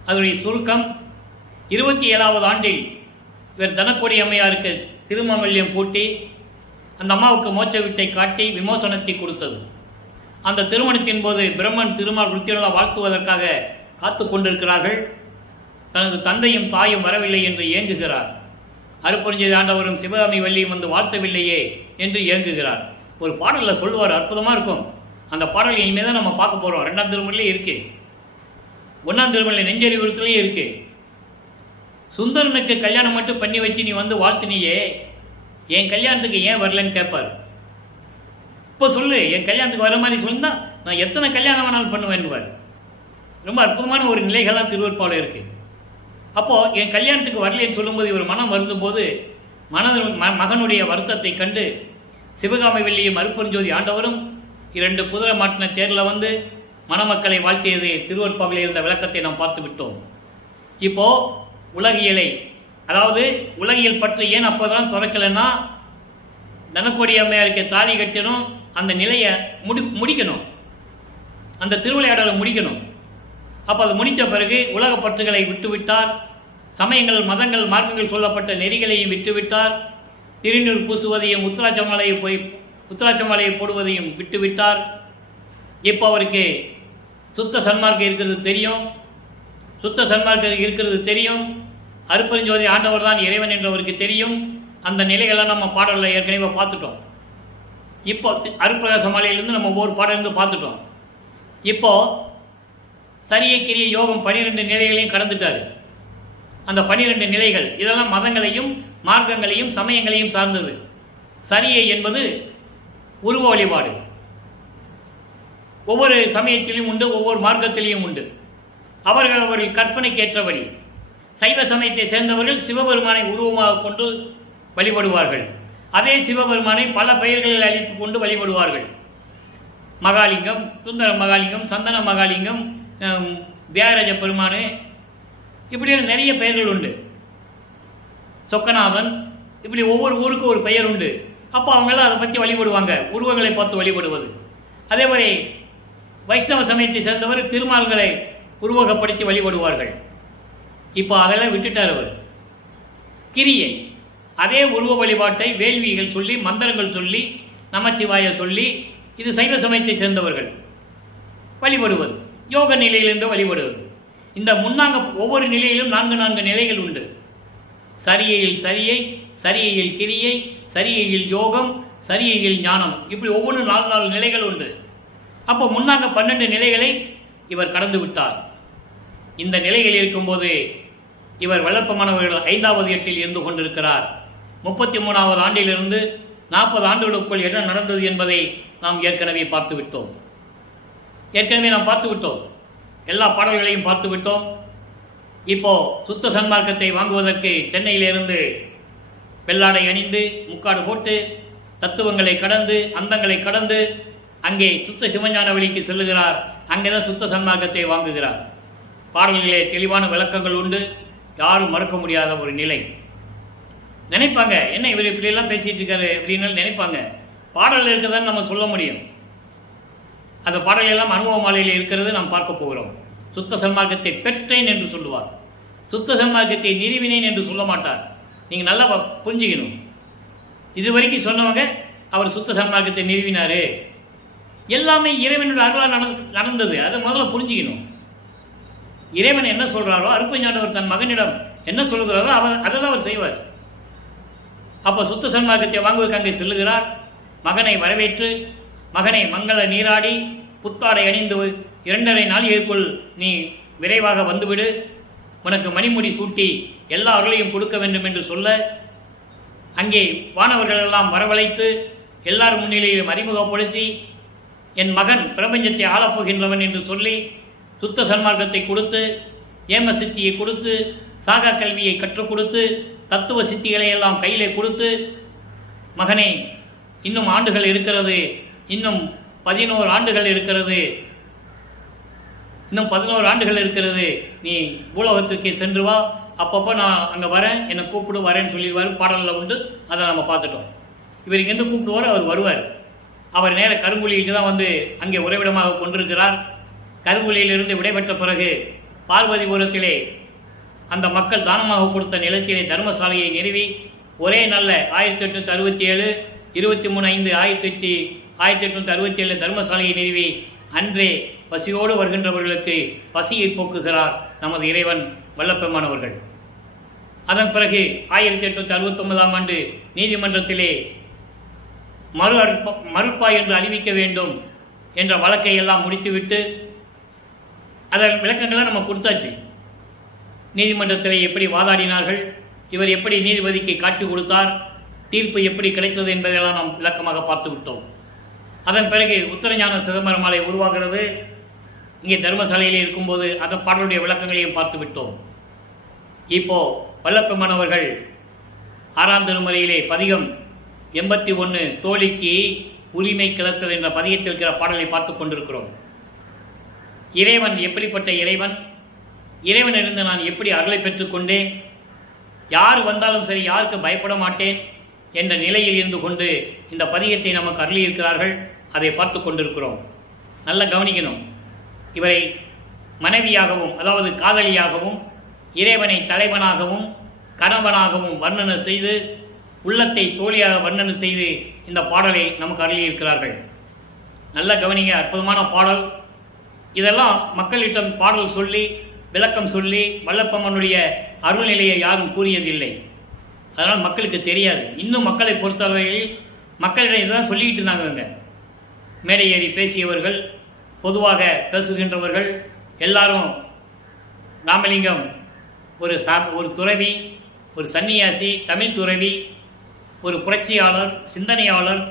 அதனுடைய சுருக்கம், 27வது ஆண்டில் இவர் தனக்கோடி அம்மையாருக்கு திருமாங்கல்யம் பூட்டி அந்த அம்மாவுக்கு மோட்ச வீட்டை காட்டி விமோசனத்தை கொடுத்தது. அந்த திருமணத்தின் போது பிரம்மன் திருமால் ருத்திரலா வாழ்த்துவதற்காக காத்து கொண்டிருக்கிறார்கள். தனது தந்தையும் தாயும் வரவில்லை என்று ஏங்குகிறார். அருட்பெருஞ்சோதி ஆண்டவரும் சிவகாமி வள்ளியும் வாழ்த்தவில்லையே என்று ஏங்குகிறார். ஒரு பாடலில் சொல்லுவார், அற்புதமாக இருக்கும். அந்த பாடல் இனிமேல் தான் நம்ம பார்க்க போகிறோம். 2ஆம் திருமுறையிலே இருக்கு, 1ஆம் திருமுறையில் நெஞ்சறிவுறுத்திலேயே இருக்கு. சுந்தரனுக்கு கல்யாணம் மட்டும் பண்ணி வச்சு நீ வாழ்த்தினியே, என் கல்யாணத்துக்கு ஏன் வரலன்னு கேட்பார். இப்போ சொல்லு, என் கல்யாணத்துக்கு வர மாதிரி சொல்லியிருந்தா நான் எத்தனை கல்யாணம் வேணாலும் பண்ணுவேன்னுவார். ரொம்ப அற்புதமான ஒரு நிலைகள்லாம் திருவெட்பாவில் இருக்குது. அப்போது என் கல்யாணத்துக்கு வரலேன்னு சொல்லும்போது இவர் மனம் வருந்தும் போது மகனுடைய வருத்தத்தை கண்டு சிவகாமி வெள்ளியும் அருட்பெருஞ்சோதி ஆண்டவரும் 2 குதிரை மாட்டின தேரில் மணமக்களை வாழ்த்தியது திருவெட்பாவில் இருந்த விளக்கத்தை நாம் பார்த்து விட்டோம். இப்போது உலகியலை, அதாவது உலகியல் பற்றி ஏன் அப்போதான் துறக்கலைன்னா, தனக்கோடி அம்மையாருக்கு தாலி கட்டணும், அந்த நிலையை முடிக்கணும், அந்த திருவிளையாடலை முடிக்கணும். அப்போ அது முடித்த பிறகு உலக பற்றுகளை விட்டுவிட்டார். சமயங்கள், மதங்கள், மார்க்கங்கள் சொல்லப்பட்ட நெறிகளையும் விட்டுவிட்டார். திருநீர் பூசுவதையும் உத்திராட்ச மாலையை போடுவதையும் விட்டுவிட்டார். இப்போ அவருக்கு சுத்த சன்மார்க்கம் இருக்கிறது தெரியும். சுத்த சன்மார்க்கம் இருக்கிறது தெரியும். அருட்பெருஞ்சோதி ஆண்டவர் தான் இறைவன் என்றவருக்கு தெரியும். அந்த நிலைகள்லாம் நம்ம பாடலில் ஏற்கனவே பார்த்துட்டோம். இப்போ அருட்பிரகாச மாலையிலேருந்து நம்ம ஒவ்வொரு பாடலிருந்து பார்த்துட்டோம். இப்போது சரிய கிரிய யோகம் 12 நிலைகளையும் கடந்துட்டார். அந்த 12 நிலைகள் இதெல்லாம் மதங்களையும் மார்க்கங்களையும் சமயங்களையும் சார்ந்தது. சரியை என்பது உருவ வழிபாடு. ஒவ்வொரு சமயத்திலும் உண்டு, ஒவ்வொரு மார்க்கத்திலையும் உண்டு. அவர்கள் கற்பனைக்கேற்றபடி சைவ சமயத்தை சேர்ந்தவர்கள் சிவபெருமானை உருவமாக கொண்டு வழிபடுவார்கள். அதே சிவபெருமானை பல பெயர்களில் அழித்து கொண்டு வழிபடுவார்கள். மகாலிங்கம், சுந்தர மகாலிங்கம், சந்தன மகாலிங்கம், தியாகராஜ பெருமானு, இப்படியான நிறைய பெயர்கள் உண்டு. சொக்கநாதன், இப்படி ஒவ்வொரு ஊருக்கும் ஒரு பெயர் உண்டு. அப்போ அவங்களாம் அதை பற்றி வழிபடுவாங்க, உருவங்களை பார்த்து வழிபடுவது. அதே மாதிரி வைஷ்ணவ சமயத்தை சேர்ந்தவர் திருமால்களை உருவகப்படுத்தி வழிபடுவார்கள். இப்போ அதெல்லாம் விட்டுட்டார் அவர். கிரியை, அதே உருவ வழிபாட்டை வேள்விகள் சொல்லி, மந்திரங்கள் சொல்லி, நமச்சிவாய சொல்லி, இது சைவ சமயத்தை சேர்ந்தவர்கள் வழிபடுவது, யோக நிலையிலிருந்து வழிபடுவது. இந்த முன்னாங்க ஒவ்வொரு நிலையிலும் 4 நிலைகள் உண்டு. சரியையில் சரியை, சரியையில் கிரியை, சரியையில் யோகம், சரியையில் ஞானம், இப்படி ஒவ்வொரு 4 நிலைகள் உண்டு. அப்போ முன்னாங்க 12 நிலைகளை இவர் கடந்து விட்டார். இந்த நிலையில் இருக்கும்போது இவர் வளர்ப்பமானவர்கள் 5வது எட்டில் இருந்து கொண்டிருக்கிறார். 33வது ஆண்டிலிருந்து 40 ஆண்டுகளுக்குள் என்ன நடந்தது என்பதை நாம் ஏற்கனவே பார்த்து விட்டோம். எல்லா பாடல்களையும் பார்த்து விட்டோம். இப்போ சுத்த சன்மார்க்கத்தை வாங்குவதற்கு சென்னையிலிருந்து வெள்ளாடை அணிந்து முக்காடு போட்டு தத்துவங்களை கடந்து அந்தங்களை கடந்து அங்கே சுத்த சிவஞான வழிக்கு செல்லுகிறார். அங்கேதான் சுத்த சன்மார்க்கத்தை வாங்குகிறார். பாடல்களே தெளிவான விளக்கங்கள் உண்டு. யாரும் மறுக்க முடியாத ஒரு நிலை. நினைப்பாங்க, என்ன இவர் இப்படியெல்லாம் பேசிட்டு இருக்காரு அப்படின்னு நினைப்பாங்க. பாடல் இருக்கிறதான்னு நம்ம சொல்ல முடியும். அந்த பாடல் எல்லாம் அனுபவ மாலையில் இருக்கிறது நாம் பார்க்க போகிறோம். சுத்த சன்மார்க்கத்தை பெற்றேன் என்று சொல்லுவார். சுத்த சன்மார்க்கத்தை நிறுவினேன் என்று சொல்ல மாட்டார். நீங்கள் நல்லா புரிஞ்சுக்கணும். இதுவரைக்கும் சொன்னவங்க அவர் சுத்த சன்மார்க்கத்தை நிறுவினார், எல்லாமே இறைவனோட அருளால் நடந்தது. அதை முதல்ல புரிஞ்சுக்கணும். இறைவன் என்ன சொல்கிறாரோ, அருட்பெருஞ்சாண்டவர் தன் மகனிடம் என்ன சொல்கிறாரோ அதை தான் அவர் செய்வார். அப்போ சுத்த சன்மார்க்கத்தை வாங்குவதற்கு அங்கே செல்லுகிறார். மகனை வரவேற்று, மகனை மங்கள நீராடி புத்தாடை அணிந்து 2.5 நாளிகைக்குள் நீ விரைவாக வந்துவிடு, உனக்கு மணிமுடி சூட்டி எல்லா அருளையும் கொடுக்க வேண்டும் என்று சொல்ல, அங்கே வானவர்களெல்லாம் வரவழைத்து எல்லார் முன்னிலையும் அறிமுகப்படுத்தி என் மகன் பிரபஞ்சத்தை ஆளப்போகின்றவன் என்று சொல்லி சுத்த சன்மார்க்கத்தை கொடுத்து, ஏம சித்தியை கொடுத்து, சாகா கல்வியை கற்றுக் கொடுத்து, தத்துவ சித்திகளை எல்லாம் கையிலே கொடுத்து, மகனே இன்னும் ஆண்டுகள் இருக்கிறது, இன்னும் 11 ஆண்டுகள் இருக்கிறது, இன்னும் 11 ஆண்டுகள் இருக்கிறது, நீ பூலோகத்திற்கு சென்று வா, அப்பப்போ நான் அங்கே வரேன், என்னை கூப்பிடு வரேன்னு சொல்லிடுவார். பாடலில் உண்டு, அதை நம்ம பார்த்துட்டோம். இவர் இங்கேருந்து கூப்பிடுவார், அவர் வருவார். அவர் நேர கருங்குழிக்கு தான் வந்து அங்கே உறைவிடமாக கொண்டிருக்கிறார். கருங்குழியிலிருந்து விடைபெற்ற பிறகு பார்வதிபுரத்திலே அந்த மக்கள் தானமாக கொடுத்த நிலத்திலே தர்மசாலையை நிறுவி ஒரே நல்ல 1867 23/5/1867 தர்மசாலையை நிறுவி அன்றே பசியோடு வருகின்றவர்களுக்கு பசியை போக்குகிறார் நமது இறைவன் வல்லபெருமானவர்கள். அதன் பிறகு 1869ஆம் ஆண்டு நீதிமன்றத்திலே மறுப்பா என்று அறிவிக்க வேண்டும் என்ற வழக்கை எல்லாம் முடித்துவிட்டு அதன் விளக்கங்களை நம்ம கொடுத்தாச்சு. நீதிமன்றத்தில் எப்படி வாதாடினார்கள், இவர் எப்படி நீதிபதிக்கு காட்சி கொடுத்தார், தீர்ப்பு எப்படி கிடைத்தது என்பதையெல்லாம் நாம் விளக்கமாக பார்த்து விட்டோம். அதன் பிறகு உத்தரஞான சிதம்பரம் மாலை உருவாகிறது. இங்கே தர்மசாலையில் இருக்கும்போது அந்த பாடலுடைய விளக்கங்களையும் பார்த்து விட்டோம். இப்போ வல்லபெருமான் அவர்கள் 6ஆம் திருமுறையிலே பதிகம் 81 தோழிக்கு உரிமை கிளத்தல் என்ற பதிகத்தில் இருக்கிற பாடலை பார்த்து கொண்டிருக்கிறோம். இறைவன் எப்படிப்பட்ட இறைவன், இறைவனிலிருந்து நான் எப்படி அருளை பெற்றுக்கொண்டேன், யார் வந்தாலும் சரி யாருக்கு பயப்பட மாட்டேன் என்ற நிலையில் இருந்து கொண்டு இந்த பதிகத்தை நமக்கு அருளியிருக்கிறார்கள். அதை பார்த்து கொண்டிருக்கிறோம். நல்லா கவனிக்கணும். இவரை மனைவியாகவும், அதாவது காதலியாகவும், இறைவனை தலைவனாகவும் கணவனாகவும் வர்ணனை செய்து, உள்ளத்தை தோழியாக வர்ணனை செய்து இந்த பாடலை நமக்கு அருளியிருக்கிறார்கள். நல்ல கவனிங்க, அற்புதமான பாடல். இதெல்லாம் மக்களிடம் பாடல் சொல்லி விளக்கம் சொல்லி வல்லப்பம்மனுடைய அருள்நிலையை யாரும் கூறியதில்லை. அதனால் மக்களுக்கு தெரியாது. இன்னும் மக்களை பொறுத்தவரையில் மக்களிடம் இதுதான் சொல்லிக்கிட்டு இருந்தாங்க. மேடை ஏறி பேசியவர்கள், பொதுவாக பேசுகின்றவர்கள் எல்லாரும் ராமலிங்கம் ஒரு துறவி, ஒரு சன்னியாசி, தமிழ் துறவி, ஒரு புரட்சியாளர், சிந்தனையாளர்,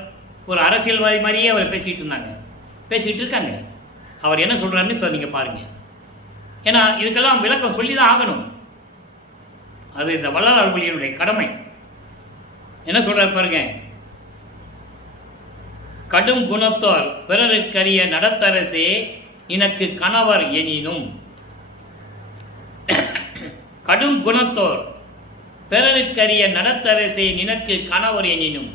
ஒரு அரசியல்வாதி மாதிரியே அவர் பேசிகிட்டு இருக்காங்க. அவர் என்ன சொல்கிறாருன்னு இப்போ நீங்கள் பாருங்கள். ஏன்னா இதுக்கெல்லாம் விளக்கம் சொல்லி தான் ஆகணும். அது இந்த வள்ளலார் அருளியனுடைய கடமை. என்ன சொல்கிறார் பாருங்க. கடும் குணத்தோர் பிறருக்கரிய நடத்தரசே எனக்கு கணவர் எனினும், கடும் குணத்தோர் பிறருக்கரிய நடத்தரசே நினக்கு கணவர் எனினும்,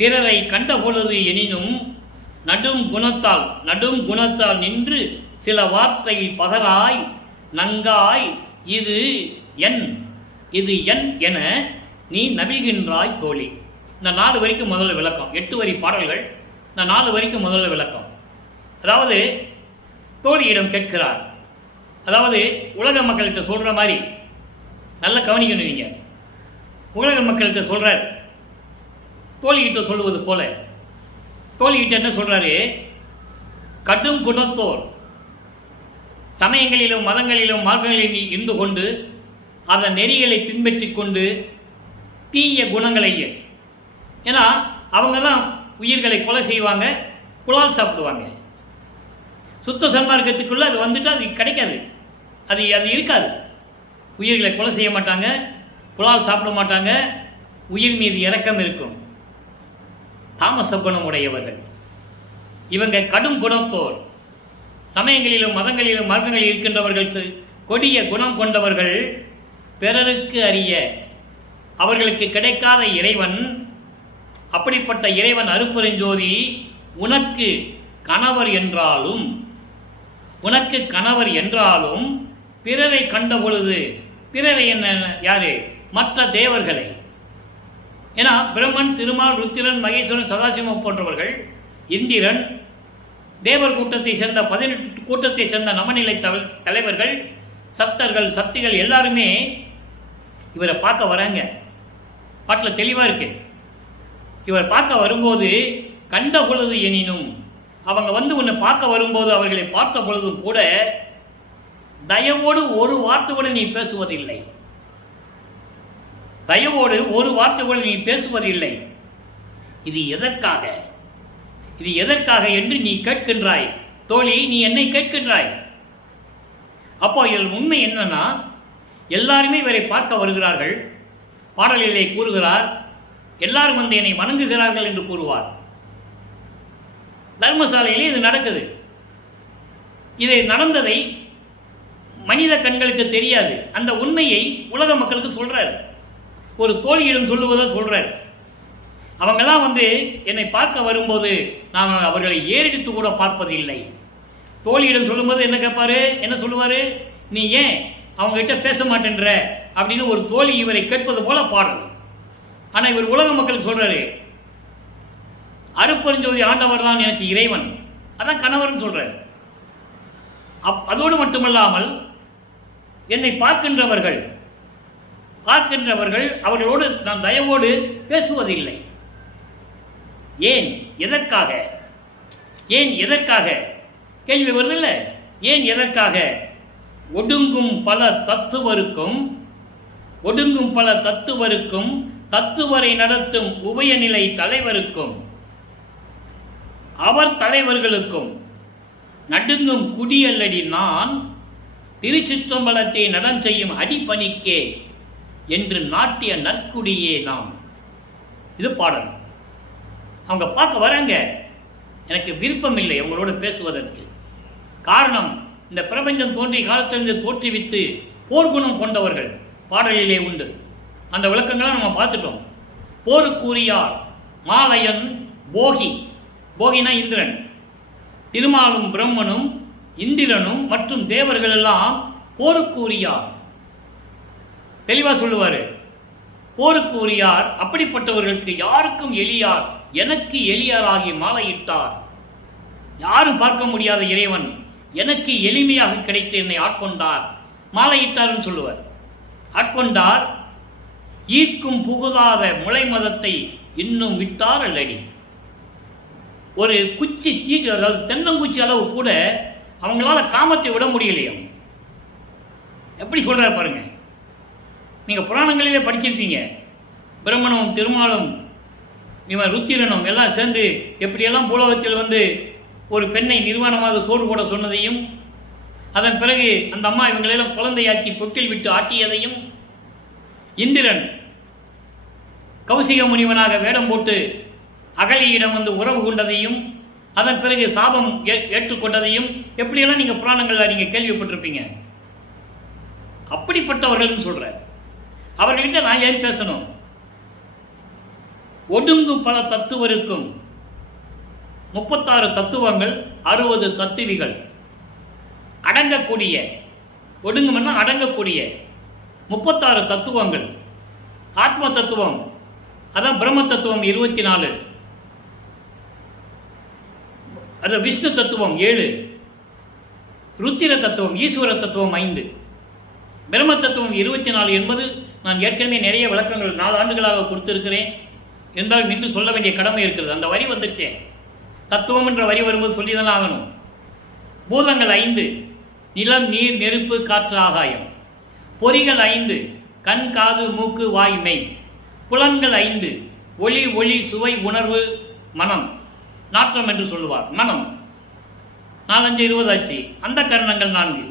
பிறரை கண்ட பொழுது எனினும் நடும் குணத்தால் நின்று சில வார்த்தை பகராய் நங்காய் இது என் என நீ நவிகின்றாய் தோழி. இந்த 4 வரைக்கும் முதல்ல விளக்கம். 8 வரி பாடல்கள், இந்த 4 வரைக்கும் முதல்ல விளக்கம். அதாவது தோழியிடம் கேட்கிறார். அதாவது உலக மக்கள்கிட்ட சொல்கிற மாதிரி நல்லா கவனிக்கணும். நீங்கள் உலக மக்கள்கிட்ட சொல்கிறார், தோழிகிட்ட சொல்லுவது போல. தோழிகிட்ட என்ன சொல்கிறாரு? கடும் குணத்தோர், சமயங்களிலும் மதங்களிலும் மார்க்கங்களிலும் இருந்து கொண்டு அதன் நெறிகளை பின்பற்றி கொண்டு தீய குணங்களையே, ஏன்னா அவங்க தான் உயிர்களை கொலை செய்வாங்க, புலால் சாப்பிடுவாங்க. சுத்த சன்மார்க்கத்துக்குள்ளே அது வந்துட்டு அது கிடைக்காது, அது இருக்காது. உயிர்களை கொலை செய்ய மாட்டாங்க, புலால் சாப்பிட மாட்டாங்க, உயிர் மீது இரக்கம் இருக்கும். தாமச குணம் உடையவர்கள் இவங்க. கடும் குணத்தோர், சமயங்களிலும் மதங்களிலும் மார்க்கங்களில் இருக்கின்றவர்கள், கொடிய குணம் கொண்டவர்கள், பிறருக்கு அறிய அவர்களுக்கு கிடைக்காத இறைவன். அப்படிப்பட்ட இறைவன் அருட்பெருஞ்சோதி உனக்கு கணவர் என்றாலும், உனக்கு கணவர் என்றாலும் பிறரை கண்ட பொழுது, பிறரை என்ன யாரு? மற்ற தேவர்களை. ஏன்னா பிரம்மன், திருமால், ருத்திரன், மகேஸ்வரன், சதாசிவம் போன்றவர்கள், இந்திரன், தேவர் கூட்டத்தை சேர்ந்த 18 கூட்டத்தை சேர்ந்த நவநிலை தலைவர்கள், சத்தர்கள், சக்திகள் எல்லாருமே இவரை பார்க்க வராங்க. பாட்டில் தெளிவாக இருக்கு. இவர் பார்க்க வரும்போது கண்ட பொழுது எனினும், அவங்க வந்து உன்னை பார்க்க வரும்போது அவர்களை பார்த்த பொழுதும் கூட தயவோடு ஒரு வார்த்தை கூட நீ பேசுவதில்லை. தயவோடு ஒரு வார்த்தை கூட நீ பேசுவதில்லை. இது எதற்காக? இது எதற்காக என்று நீ கேட்கின்றாய் தோழி, நீ என்னை கேட்கின்றாய். அப்போ இதில் உண்மை என்னன்னா, எல்லாருமே இவரை பார்க்க வருகிறார்கள். பாடலிலே கூறுகிறார், எல்லாரும் வந்து என்னை வணங்குகிறார்கள் என்று கூறுவார். தர்மசாலையிலே இது நடக்குது. இது நடந்ததை மனித கண்களுக்கு தெரியாது. அந்த உண்மையை உலக மக்களுக்கு சொல்றார். ஒரு தோழியிடம் சொல்லுவதை சொல்றார். அவங்கெல்லாம் வந்து என்னை பார்க்க வரும்போது நான் அவர்களை ஏறெடுத்து கூட பார்ப்பதில்லை. தோழியிடம் சொல்லும்போது என்ன கேட்பாரு, என்ன சொல்லுவாரு, நீ ஏன் அவங்ககிட்ட பேச மாட்டேன்ற அப்படின்னு ஒரு தோழி இவரை கேட்பது போல பாடல். ஆனால் இவர் உலக மக்களுக்கு சொல்றாரு, அருப்பெருஞ்சோதி ஆண்டவர் தான் எனக்கு இறைவன், அதான் கணவர்னு சொல்றாரு. அதோடு மட்டுமல்லாமல் என்னை பார்க்கின்றவர்கள் அவர்களோடு நான் தயவோடு பேசுவதில்லை. ஏன், எதற்காக? ஏன், எதற்காக கேள்வி வருதில்லை? ஏன், எதற்காக? ஒடுங்கும் பல தத்துவருக்கும் தத்துவரை நடத்தும் உபயநிலை தலைவருக்கும் அவர் தலைவர்களுக்கும் நடுங்கும் குடியல்லடி நான் திருச்சிற்றம்பலத்தை நடம் செய்யும் அடிப்பணிக்கே என்று நாட்டிய நற்குடியே நாம். இது பாடல். அவங்க பார்க்க வராங்க. எனக்கு விருப்பம் இல்லை அவங்களோடு பேசுவதற்கு. காரணம், இந்த பிரபஞ்சம் தோன்றிய காலத்திலிருந்து தோற்றுவித்து போர்க்குணம் கொண்டவர்கள் பாடலிலே உண்டு. அந்த விளக்கங்களை நம்ம பார்த்துட்டோம். போருக்குரியார் மாலயன் போகி, போகினா இந்திரன், திருமாலும் பிரம்மனும் இந்திரனும் மற்றும் தேவர்கள் எல்லாம் போருக்குரியார். தெளிவா சொல்லுவாரு, போருக்குரியார். அப்படிப்பட்டவர்களுக்கு யாருக்கும் எளியார், எனக்கு எளியாராகி மாலையிட்டார். யாரும் பார்க்க முடியாத இறைவன் எனக்கு எளிமையாக கிடைத்து என்னை ஆட்கொண்டார், மாலையிட்டார்னு சொல்லுவார். ஆட்கொண்டார். ஈர்க்கும் புகுதாத முளை மதத்தை இன்னும் விட்டார் அல்லடி. ஒரு குச்சி தீக்கு, அதாவது தென்னங்குச்சி அளவு கூட அவங்களால காமத்தை விட முடியலையும். எப்படி சொல்றாரு பாருங்க. நீங்க புராணங்களிலே படிச்சிருப்பீங்க. பிரம்மனும் திருமாலும் இவன் ருத்திரனும் எல்லாம் சேர்ந்து எப்படியெல்லாம் பூலோகத்தில் வந்து ஒரு பெண்ணை நிர்வாணமாக சோறு போட சொன்னதையும், அதன் பிறகு அந்த அம்மா இவங்களெல்லாம் குழந்தையாக்கி தொட்டில் விட்டு ஆட்டியதையும், இந்திரன் கௌசிக முனிவனாக வேடம் போட்டு அகலியிடம் வந்து உறவு கொண்டதையும், அதன் பிறகு சாபம் ஏற்றுக்கொண்டதையும் எப்படியெல்லாம் நீங்க புராணங்களில் நீங்க கேள்விப்பட்டிருப்பீங்க. அப்படிப்பட்டவர்கள் சொல்ற அவர்கிட்ட நான் ஏன் பேசணும்? ஒடுங்கும் பல தத்துவருக்கும் 36 தத்துவங்கள், 60 தத்துவிகள், அடங்கக்கூடிய, ஒடுங்கும்னா அடங்கக்கூடிய 36 தத்துவங்கள். ஆத்ம தத்துவம் அதான் பிரம்ம தத்துவம் 24, அது விஷ்ணு தத்துவம் 7, ருத்திர தத்துவம் ஈஸ்வர தத்துவம் 5, பிரம்ம தத்துவம் 24 என்பது நான் ஏற்கனவே நிறைய விளக்கங்கள் 4 ஆண்டுகளாக கொடுத்திருக்கிறேன். இருந்தாலும் இன்று சொல்ல வேண்டிய கடமை இருக்கிறது. அந்த வரி வந்துருச்சே, தத்துவம் என்ற வரி வரும்போது சொல்லிதான் ஆகணும். பூதங்கள் 5, நிலம், நீர், நெருப்பு, காற்று, ஆகாயம். பொறிகள் 5, கண், காது, மூக்கு, வாய், மெய். புலன்கள் 5, ஒளி, ஒளி, சுவை, உணர்வு, மனம், நாற்றம் என்று சொல்லுவார். மனம் 4, 5, 20 ஆச்சு. அந்த கரணங்கள் 4,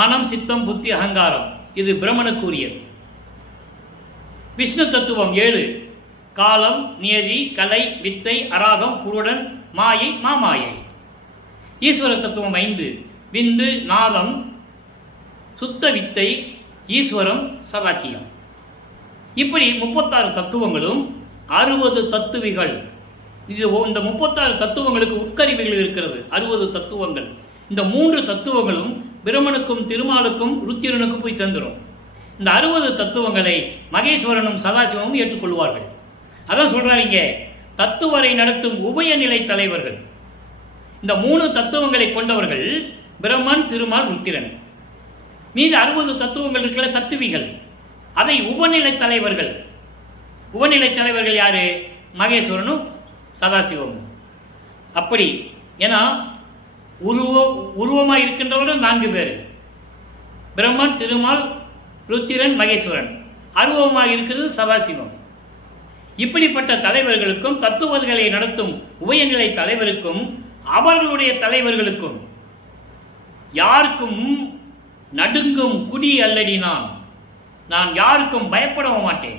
மனம், சித்தம், புத்தி, அகங்காரம். இது பிரம்மனுக்குரியது. விஷ்ணு தத்துவம் 7, காலம், நியதி, கலை, வித்தை, அராகம், குருடன், மாயை, மாமாயை. ஈஸ்வர தத்துவம் 5, விந்து, நாதம், சுத்த வித்தை, ஈஸ்வரம், சதாக்கியம். இப்படி 36 தத்துவங்களும் 60 தத்துவிகள். இது இந்த 36 தத்துவங்களுக்கு உட்கருவிகள் இருக்கிறது. 60 தத்துவங்கள். இந்த 3 தத்துவங்களும் பிரம்மனுக்கும் திருமாலுக்கும் ருத்திரனுக்கும் போய் சேர்ந்துடும். இந்த 60 தத்துவங்களை மகேஸ்வரனும் சதாசிவமும் ஏற்றுக்கொள்வார்கள். அதான் சொல்றாங்க, தத்துவரை நடத்தும் உபயநிலை தலைவர்கள். இந்த 3 தத்துவங்களை கொண்டவர்கள் பிரம்மன், திருமால், ருத்திரன். மீது 60 தத்துவங்கள் இருக்கிற தத்துவிகள், அதை உபநிலை தலைவர்கள். உபநிலை தலைவர்கள் யாரு? மகேஸ்வரனும் சதாசிவமும். அப்படி ஏன்னா உருவமாக இருக்கின்றவர்கள் 4 பேர், பிரம்மன், திருமால், ருத்திரன், மகேஸ்வரன். அருவமாக இருக்கிறது சதாசிவம். இப்படிப்பட்ட தலைவர்களுக்கும் தத்துவர்களை நடத்தும் உபயநிலை தலைவருக்கும் அவர்களுடைய தலைவர்களுக்கும் யாருக்கும் நடுங்கும் குடி அல்லடி நான் யாருக்கும் பயப்படவும் மாட்டேன்.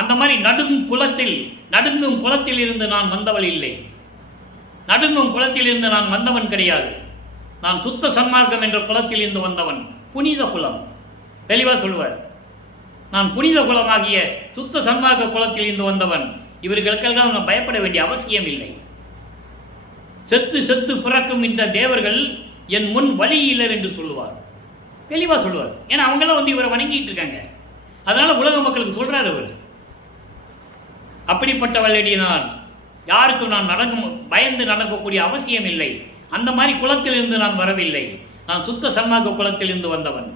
அந்த மாதிரி நடுங்கும் குலத்தில் இருந்து நான் வந்தவள் இல்லை. நடுங்கும் குலத்தில் இருந்து நான் வந்தவன் கிடையாது. நான் சுத்த சன்மார்க்கம் என்ற குலத்தில் இருந்து வந்தவன், புனித குலம். தெளிவா சொல்லுவார், நான் புனித குலமாகிய சுத்த சன்மார்க்க குலத்தில் இருந்து வந்தவன். இவர்களுக்கெல்லாம் நான் பயப்பட வேண்டிய அவசியம் இல்லை. செத்து செத்து பிறக்கும் இந்த தேவர்கள் என் முன் வழியிலர் என்று சொல்லுவார். தெளிவா சொல்லுவார். ஏன்னா அவங்களாம் இவரை வணங்கிட்டு இருக்காங்க. அதனால உலக மக்களுக்கு சொல்றாரு அவர். அப்படிப்பட்டவள்ளடி நான் யாருக்கும் பயந்து நடக்கக்கூடிய அவசியம் இல்லை. அந்த மாதிரி குலத்திலிருந்து நான் வரவில்லை. நான் சுத்த சன்மார்க்க குலத்திலிருந்து வந்தவன்.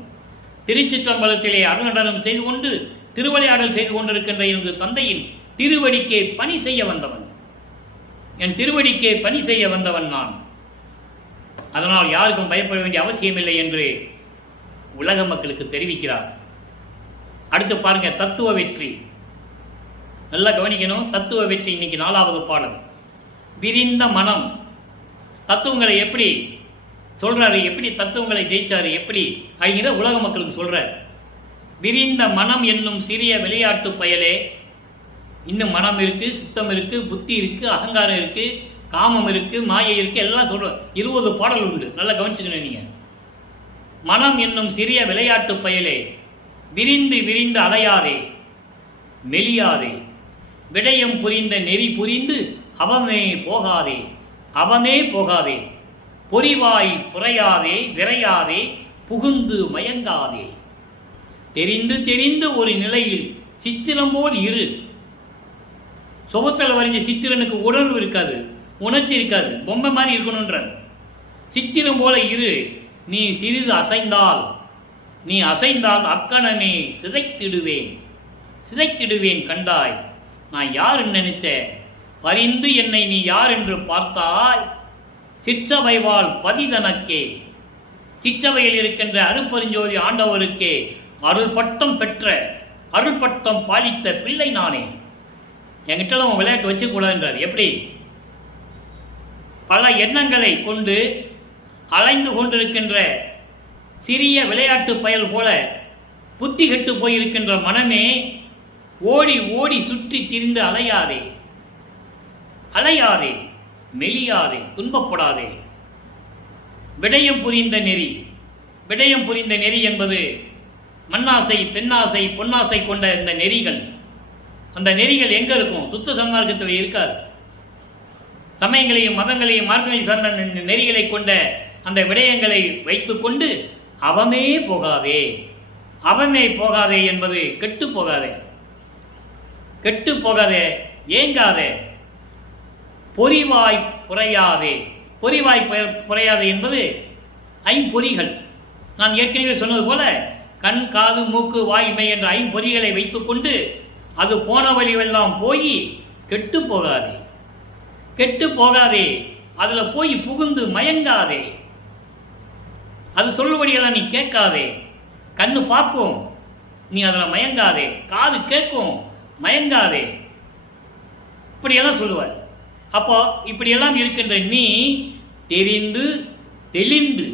திருச்சிற்றம்பலத்திலே அருநடனம் செய்து கொண்டு திருவிளையாடல் செய்து கொண்டிருக்கின்ற எனது தந்தையின் திருவடிக்கே பணி செய்ய வந்தவன். என் திருவடிக்கே பணி செய்ய வந்தவன் நான். அதனால் யாருக்கும் பயப்பட வேண்டிய அவசியம் இல்லை என்று உலக மக்களுக்கு தெரிவிக்கிறார். அடுத்து பாருங்க, தத்துவ வெற்றி. நல்லா கவனிக்கணும். தத்துவ வெற்றி இன்னைக்கு 4வது பாடல். விரிந்த மனம். தத்துவங்களை எப்படி சொல்றாரு, எப்படி தத்துவங்களை ஜெயிச்சாரு, எப்படி அப்படிங்கிற உலக மக்களுக்கு சொல்றார். விரிந்த மனம் என்னும் சிறிய விளையாட்டு பயலே. இன்னும் மனம் இருக்கு, சித்தம் இருக்கு, புத்தி இருக்கு, அகங்காரம் இருக்கு, காமம் இருக்கு, மாயை இருக்கு, எல்லாம் சொல்ற 20 பாடல் உண்டு. நல்லா கவனிச்சுக்கணும் நீங்க. மனம் என்னும் சிறிய விளையாட்டு பயலே, விரிந்து விரிந்து அலையாதே, மெலியாதே, விடயம் புரிந்த நெறி புரிந்து அவமே போகாதே, அவமே போகாதே, பொறிவாய் புரையாதே, விரையாதே, புகுந்து மயங்காதே, தெரிந்து தெரிந்து ஒரு நிலையில் சித்திரம் போல் இரு. சுபத்தில் வரைஞ்ச சித்திரனுக்கு உணர்வு இருக்காது, உணர்ச்சி இருக்காது, பொம்மை மாதிரி இருக்கணுன்ற. சித்திரம் போல இரு. நீ சிறிது அசைந்தால் அக்கணமே சிதைத்திடுவேன் கண்டாய். நான் யார் நினைச்ச பரிந்து என்னை நீ யார் என்று பார்த்தாய். சிற்றவைவாள் பதிதனக்கே, சிற்றவையில் இருக்கின்ற அருப்பெருஞ்சோதி ஆண்டவருக்கே அருள் பட்டம் பெற்ற, அருள் பட்டம் பாலித்த பிள்ளை நானே. என்கிட்ட அவன் விளையாட்டு வச்சுக்கூடாதுன்றார். எப்படி? பல எண்ணங்களை கொண்டு அலைந்து கொண்டிருக்கின்ற சிறிய விளையாட்டு பயல் போல புத்தி கெட்டு போயிருக்கின்ற மனமே, ஓடி ஓடி சுற்றி திரிந்து அலையாதே, மெலியாதே, துன்பப்படாதே. விடயம் புரிந்த நெறி என்பது மண்ணாசை, பெண்ணாசை, பொன்னாசை கொண்ட இந்த நெறிகள். அந்த நெறிகள் எங்க இருக்கும்? சுத்த சன்மார்க்கத்தில் இருக்காது. சமயங்களையும் மதங்களையும் மார்க்கங்களையும் சார்ந்த நெறிகளை கொண்ட அந்த விடயங்களை வைத்துக்கொண்டு அவமே போகாதே என்பது கெட்டு போகாதே, ஏங்காதே, பொறிவாய் புரையாதே என்பது ஐம்பொறிகள். நான் ஏற்கனவே சொன்னது போல கண், காது, மூக்கு, வாய், மெய் என்ற ஐம்பொறிகளை வைத்துக்கொண்டு அது போன வழிவெல்லாம் போய் கெட்டு போகாதே, அதில் போய் புகுந்து மயங்காதே. அது சொல்லுபடியெல்லாம் நீ கேட்காதே. கண்ணு பார்க்கும், நீ அதில் மயங்காதே. காது கேட்கும், மயங்காதே. இப்படியெல்லாம் சொல்லுவார். அப்போ இப்படியெல்லாம் இருக்கின்ற நீ தெரிந்து தெளிந்து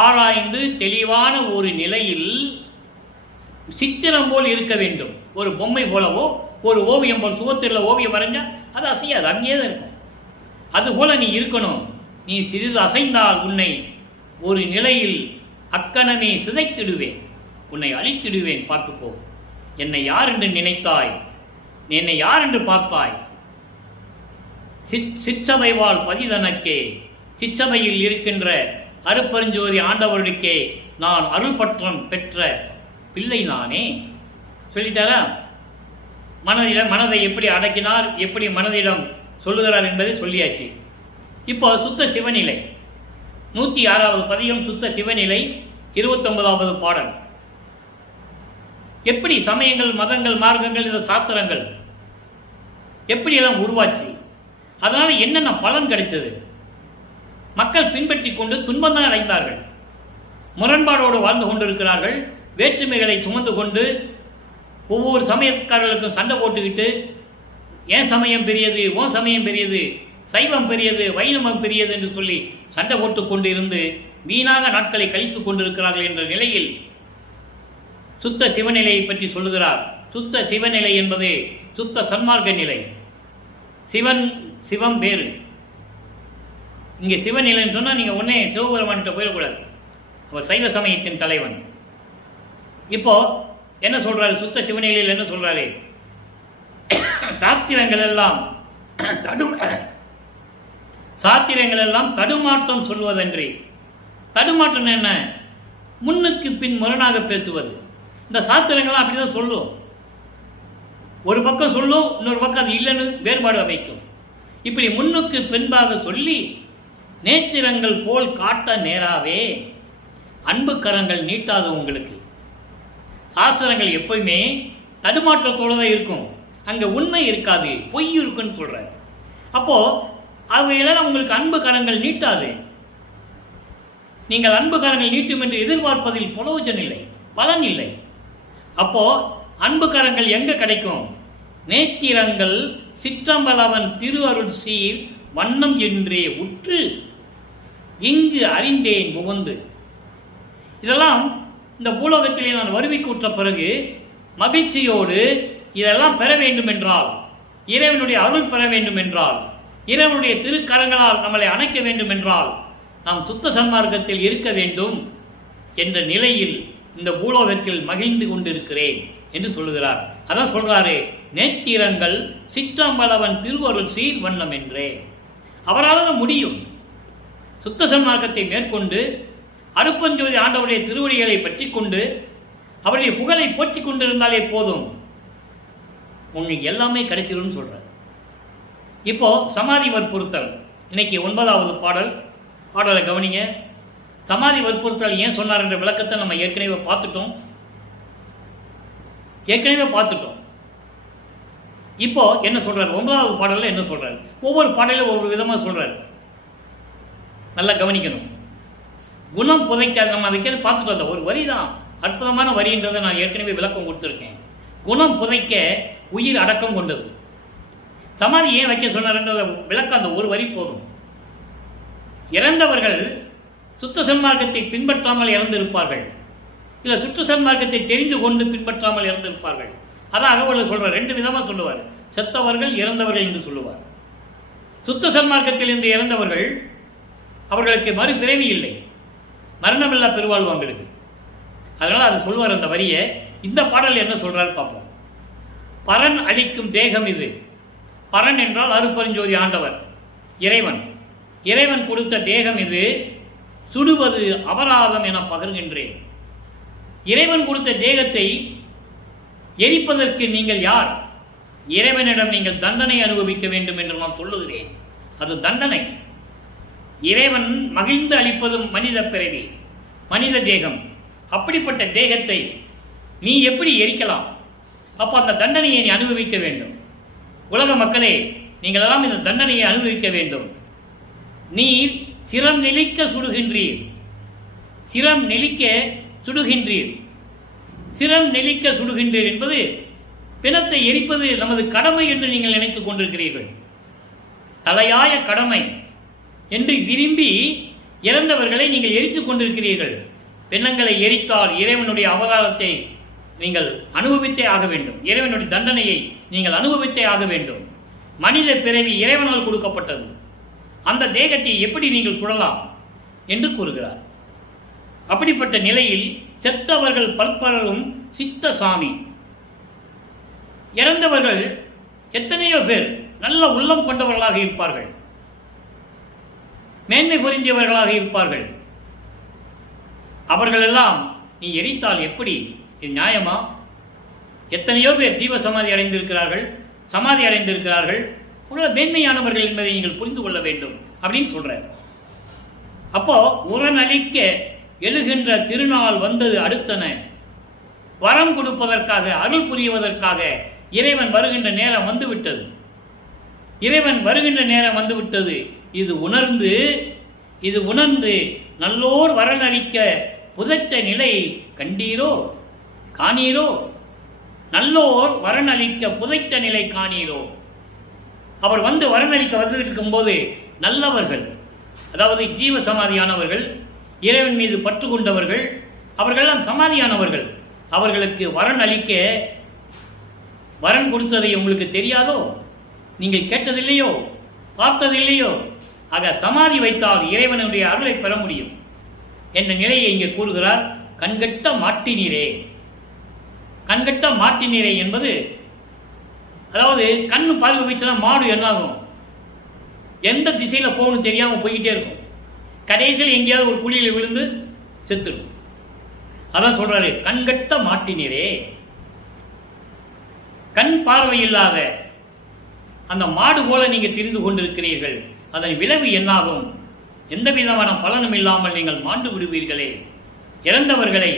ஆராய்ந்து தெளிவான ஒரு நிலையில் சித்திரம் போல் இருக்க வேண்டும். ஒரு பொம்மை போலவோ, ஒரு ஓவியம் போல் சுவத்தில் ஓவியம் வரைஞ்சா அது அசையாது, அங்கேயே தான் இருக்கும். அதுபோல நீ இருக்கணும். நீ சிறிது அசைந்தால் உன்னை ஒரு நிலையில் அக்கணமே சிதைத்திடுவேன், உன்னை அழித்திடுவேன், பார்த்துக்கோ. என்னை யார் என்று நினைத்தாய், என்னை யார் என்று பார்த்தாய். சிற்றவைவாள் பதிதனக்கே, சிற்றவையில் இருக்கின்ற அருட்பெருஞ்சோதி ஆண்டவருக்கே நான் அருள் பற்றம் பெற்ற பிள்ளை நானே சொல்லிட்டாரா? மனதை எப்படி அடக்கினார், எப்படி மனதிடம் சொல்லுகிறார் என்பதை சொல்லியாச்சு. இப்போ சுத்த சிவநிலை 106வது பதிகம், சுத்த சிவநிலை 29வது பாடல். எப்படி சமயங்கள், மதங்கள், மார்க்கங்கள், இந்த சாஸ்திரங்கள் எப்படியெல்லாம் உருவாச்சு, அதனால் என்னென்ன பலன் கிடைச்சது, மக்கள் பின்பற்றி கொண்டு துன்பம்தான் அடைந்தார்கள், முரண்பாடோடு வாழ்ந்து கொண்டிருக்கிறார்கள், வேற்றுமைகளை சுமந்து கொண்டு ஒவ்வொரு சமயக்காரர்களுக்கும் சண்டை போட்டுக்கிட்டு ஏன் சமயம் பெரியது, ஓன் சமயம் பெரியது, சைவம் பெரியது, வைணவம் பெரியது என்று சொல்லி சண்டை போட்டு கொண்டு இருந்து வீணாக நாட்களை கழித்துக் கொண்டிருக்கிறார்கள் என்ற நிலையில் சுத்த சிவநிலையை பற்றி சொல்லுகிறார். சுத்த சிவநிலை என்பது சுத்த சன்மார்க்க நிலை. சிவம் வேறு. இங்கே சிவநிலைன்னு சொன்னால் நீங்கள் உடனே சிவபெருமான்கிட்ட போயிடக்கூடாது, அவர் சைவ சமயத்தின் தலைவன். இப்போ என்ன சொல்றாரு, சுத்த சிவநிலையில் என்ன சொல்றாரு, சாத்திரங்கள் எல்லாம் தடுமாற்றம் சொல்வதன்றி. தடுமாற்றம் என்ன, முன்னுக்கு பின் முரணாக பேசுவது. இந்த சாத்திரங்கள்லாம் அப்படிதான் சொல்லும், ஒரு பக்கம் சொல்லும், இன்னொரு பக்கம் அது இல்லைன்னு வேறுபாடு வைக்கும். இப்படி முன்னுக்கு பின்பாக சொல்லி நேத்திரங்கள் போல் காட்ட நேராவே அன்பு கரங்கள் நீட்டாது உங்களுக்கு. சாஸ்திரங்கள் எப்பயுமே தடுமாற்றத்தோடு தான் இருக்கும், அங்கே உண்மை இருக்காது, பொய் இருக்குன்னு சொல்றாரு. அப்போ அவையெல்லாம் உங்களுக்கு அன்பு கரங்கள் நீட்டாது. நீங்கள் அன்பு கரங்கள் நீட்டும் என்று எதிர்பார்ப்பதில் புலோஜனம் இல்லை, பலன் இல்லை. அப்போ அன்பு கரங்கள் எங்க கிடைக்கும், நேத்திரங்கள் சிற்றம்பலவன் திரு அருள் சீர் வண்ணம் என்றே உற்று இங்கு அறிந்தேன் புகுந்து. இதெல்லாம் இந்த பூலோகத்திலே நான் வருவிக்கு உற்ற பிறகு மகிழ்ச்சியோடு இதெல்லாம் பெற வேண்டும் என்றால், இறைவனுடைய அருள் பெற வேண்டும் என்றால், இறைவனுடைய திருக்கரங்களால் நம்மளை அணைக்க வேண்டும் என்றால் நாம் சுத்த சன்மார்க்கத்தில் இருக்க வேண்டும் என்ற நிலையில் இந்த பூலோகத்தில் மகிழ்ந்து கொண்டிருக்கிறேன் என்று சொல்லுகிறார். அதான் சொல்றாரு, நேத்திரங்கள் சிற்றம்பலவன் திருவருள் சீர் வண்ணம் என்றே. அவரால் தான் முடியும். சுத்த சன்மார்க்கத்தை மேற்கொண்டு அருட்பெருஞ்சோதி ஆண்டவருடைய திருவடிகளை பற்றி கொண்டு அவருடைய புகழை போற்றி கொண்டிருந்தாலே போதும், உங்களுக்கு எல்லாமே கிடைச்சிடும் சொல்றார். இப்போ சமாதி வற்புறுத்தல், இன்னைக்கு 9வது பாடலை கவனிங்க. சமாதி வற்புறுத்தல் ஏன் சொன்னார் என்ற விளக்கத்தை நம்ம ஏற்கனவே பார்த்துட்டோம். இப்போ என்ன சொல்றாரு, 9வது பாடல்ல என்ன சொல்றாரு, ஒவ்வொரு பாடலும் ஒவ்வொரு விதமா சொல்றாரு, நல்லா கவனிக்கணும். குணம் புதைக்காது, நம்ம அதுக்கே பார்த்துட்டு வந்தோம். ஒரு வரி தான் அற்புதமான வரின்றதை நான் ஏற்கனவே விளக்கம் கொடுத்துருக்கேன். குணம் புதைக்க உயிர் அடக்கம் கொண்டது. சமாதி ஏன் வைக்க சொன்னார்ன்றத விளக்கம் அந்த ஒரு வரி போதும். இறந்தவர்கள் சுத்த சன்மார்க்கத்தை பின்பற்றாமல் இறந்திருப்பார்கள், இல்லை சுத்த சன்மார்க்கத்தை தெரிந்து கொண்டு பின்பற்றாமல் இறந்திருப்பார்கள். அதான் அகவல் சொல்வார், 2 விதமாக சொல்லுவார், செத்தவர்கள் இறந்தவர்கள் என்று சொல்லுவார். சுத்த சன்மார்க்கத்தில் இருந்து இறந்தவர்கள் அவர்களுக்கு மறுபிறவி இல்லை, மரணமில்லா பெருவாழ்வு அவங்களுக்கு. அதனால் அது சொல்வார் அந்த வரியை. இந்த பாடல் என்ன சொல்றாரு பார்ப்போம். பரன் அளிக்கும் தேகம் இது. பரன் என்றால் அருட்பெருஞ்சோதி ஆண்டவர், இறைவன். இறைவன் கொடுத்த தேகம் இது. சுடுவது அபராதம் என பகர்கின்றேன். இறைவன் கொடுத்த தேகத்தை எரிப்பதற்கு நீங்கள் யார்? இறைவனிடம் நீங்கள் தண்டனை அனுபவிக்க வேண்டும் என்று நான் சொல்லுகிறேன். அது தண்டனை. இறைவன் மகிழ்ந்து அளிப்பதும் மனித பிறவி, மனித தேகம். அப்படிப்பட்ட தேகத்தை நீ எப்படி எரிக்கலாம்? அப்போ அந்த தண்டனையை நீ அனுபவிக்க வேண்டும். உலக மக்களே, நீங்கள் எல்லாம் இந்த தண்டனையை அனுபவிக்க வேண்டும். நீ சிரம் நெளிக்க சுடுகின்றீர். சிரம் நெளிக்க சுடுகின்றீர். சிரம் நெளிக்க சுடுகின்றீர் என்பது பிணத்தை எரிப்பது நமது கடமை என்று நீங்கள் நினைத்துக் கொண்டிருக்கிறீர்கள். தலையாய கடமை என்று விரும்பி இறந்தவர்களை நீங்கள் எரித்துக் கொண்டிருக்கிறீர்கள். பிணங்களை எரித்தால் இறைவனுடைய அவதாரத்தை நீங்கள் அனுபவித்தே ஆக வேண்டும். இறைவனுடைய தண்டனையை நீங்கள் அனுபவித்தே ஆக வேண்டும். மனித பிறவி இறைவனால் கொடுக்கப்பட்டது. அந்த தேகத்தை எப்படி நீங்கள் சுடலாம் என்று கூறுகிறார். அப்படிப்பட்ட நிலையில் செத்தவர்கள் பல்பலரும் சித்த சாமி. இறந்தவர்கள் எத்தனையோ பேர் நல்ல உள்ளம் கொண்டவர்களாக இருப்பார்கள், மேன்மை பொருந்தியவர்களாக இருப்பார்கள். அவர்களெல்லாம் நீ எரித்தால் எப்படி? இது நியாயமா? எத்தனையோ பேர் ஜீவ சமாதி அடைந்திருக்கிறார்கள், சமாதி அடைந்திருக்கிறார்கள். உள்ள மேன்மையானவர்கள் என்பதை நீங்கள் புரிந்து கொள்ள வேண்டும் அப்படின்னு சொல்றார். அப்போ உரனளிக்க எழுகின்ற திருநாள் வந்தது அடுத்தன. வரம் கொடுப்பதற்காக, அருள் புரிவதற்காக இறைவன் வருகின்ற நேரம் வந்துவிட்டது. இறைவன் வருகின்ற நேரம் வந்துவிட்டது. இது உணர்ந்து நல்லோர் வரனளிக்க புதைத்த நிலை கண்டீரோ காணீரோ? நல்லோர் வரனளிக்க புதைத்த நிலை காணீரோ? அவர் வந்து வரனளிக்க வந்து இருக்கும்போது நல்லவர்கள், அதாவது ஜீவ சமாதியானவர்கள், இறைவன் மீது பற்று கொண்டவர்கள், அவர்களெல்லாம் சமாதியானவர்கள். அவர்களுக்கு வரன் அளிக்க வரன் கொடுத்ததை உங்களுக்கு தெரியாதோ? நீங்கள் கேட்டதில்லையோ? பார்த்ததில்லையோ? ஆக சமாதி வைத்தால் இறைவனுடைய அருளை பெற முடியும் என்ற நிலையை இங்கே கூறுகிறார். கண்கட்ட மாட்டினீரே. கண்கட்ட மாட்டினீரே என்பது, அதாவது கண்ணு பார்வை போயிடுச்சுன்னா மாடு என்னாகும்? எந்த திசையில் போகணும்னு தெரியாமல் போய்கிட்டே இருக்கும். கடைசியில் எங்கேயாவது ஒரு குழியில் விழுந்து செத்துடும். அதான் சொல்றாரு, கண்கட்ட மாட்டினீரே. கண் பார்வை இல்லாத அந்த மாடு போல நீங்க தெரிந்து கொண்டிருக்கிறீர்கள். அதன் விளைவு என்னாகும்? எந்த விதமான பலனும் இல்லாமல் நீங்கள் மாண்டு விடுவீர்களே. இறந்தவர்களை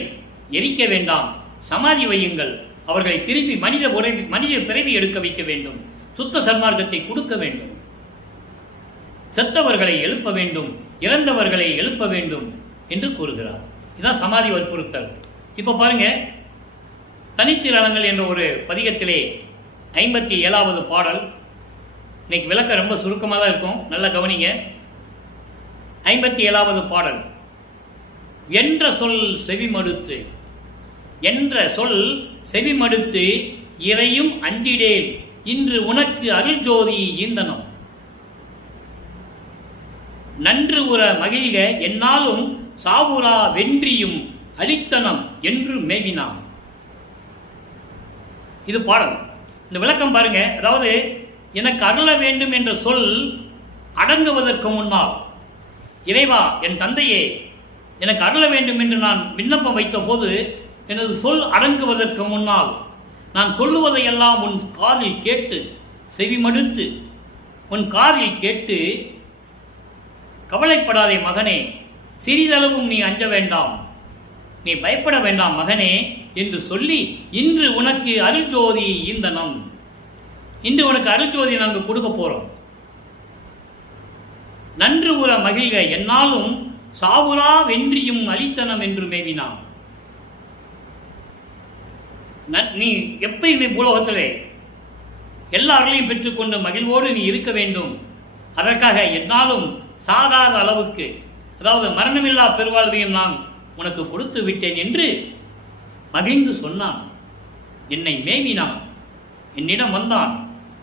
எரிக்க வேண்டாம், சமாதி வையுங்கள். அவர்களை திருப்பி மனித பிறவி எடுக்க வைக்க வேண்டும். சுத்த சன்மார்க்கத்தை கொடுக்க வேண்டும். செத்தவர்களை எழுப்ப வேண்டும், இறந்தவர்களை எழுப்ப வேண்டும் என்று கூறுகிறார். இதுதான் சமாதி வற்புறுத்தல். இப்போ பாருங்க, தனித்திரளங்கள் என்ற ஒரு பதிகத்திலே 57வது பாடல். இன்னைக்கு விளக்க ரொம்ப சுருக்கமாக தான் இருக்கும், நல்லா கவனிங்க. 57வது பாடல். என்ற சொல் செவிமடுத்து, என்ற சொல் செவிமடுத்து இறையும் அஞ்சிடேல் இன்று உனக்கு அருள் ஜோதி ஈந்தனம். நன்று உற மகிழ்க என்னாலும் சாவுரா வென்றியும் அளித்தனம் என்று மேவினான். இது பாடல். இந்த விளக்கம் பாருங்க. அதாவது எனக்கு அருள வேண்டும் என்ற சொல் அடங்குவதற்கு முன்னால், இறைவா என் தந்தையே எனக்கு அருள வேண்டும் என்று நான் விண்ணப்பம் வைத்த போது, எனது சொல் அடங்குவதற்கு முன்னால் நான் சொல்லுவதையெல்லாம் உன் காதில் கேட்டு, செவிமடுத்து உன் காதில் கேட்டு, கவலைப்படாதே மகனே, சிறிதளவும் நீ அஞ்ச வேண்டாம், நீ பயப்பட வேண்டாம் மகனே என்று சொல்லி, இன்று உனக்கு அருள்ஜோதி ஈந்தனம், இன்று உனக்கு அருள்ஜோதி நாங்கள் கொடுக்க போறோம். நன்று உற மகிழ்க என்னாலும் சாவுரா வென்றியும் அளித்தனம் என்று மேவினான். நீ எப்பயுமே பூலோகத்திலே எல்லாரையும் பெற்றுக்கொண்டு மகிழ்வோடு நீ இருக்க வேண்டும். அதற்காக என்னாலும் சாகாத அளவுக்கு, அதாவது மரணமில்லா பெருவாழ்வையும் நான் உனக்கு கொடுத்து விட்டேன் என்று மகிழ்ந்து சொன்னான். என்னை மேவினான், என்னிடம் வந்தான்,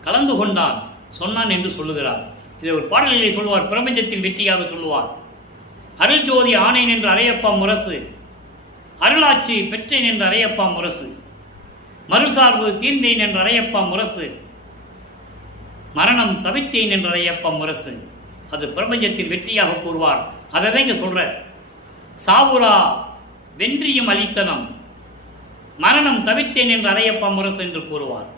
கலந்து கொண்டான், சொன்னான் என்று சொல்லுகிறார். இதை ஒரு பாடலிலே சொல்லுவார், பிரபஞ்சத்தின் வெற்றியாக சொல்லுவார். அருள் ஜோதி ஆனேன் என்று அறையப்பா முரசு, அருளாட்சி பெற்றேன் என்று அறையப்பா முரசு, மறுசார்பு தீர்ந்தேன் என்று அறையப்பா முரசு, மரணம் தவித்தேன் என்று அறையப்பா முரசு. அது பிரபஞ்சத்தின் வெற்றியாக கூறுவார். அதை தான் இங்க சொல்ற. சாவுரா வென்றியும் அளித்தனம், மரணம் தவித்தேன் என்று அறையப்பா முரசு என்று கூறுவார்.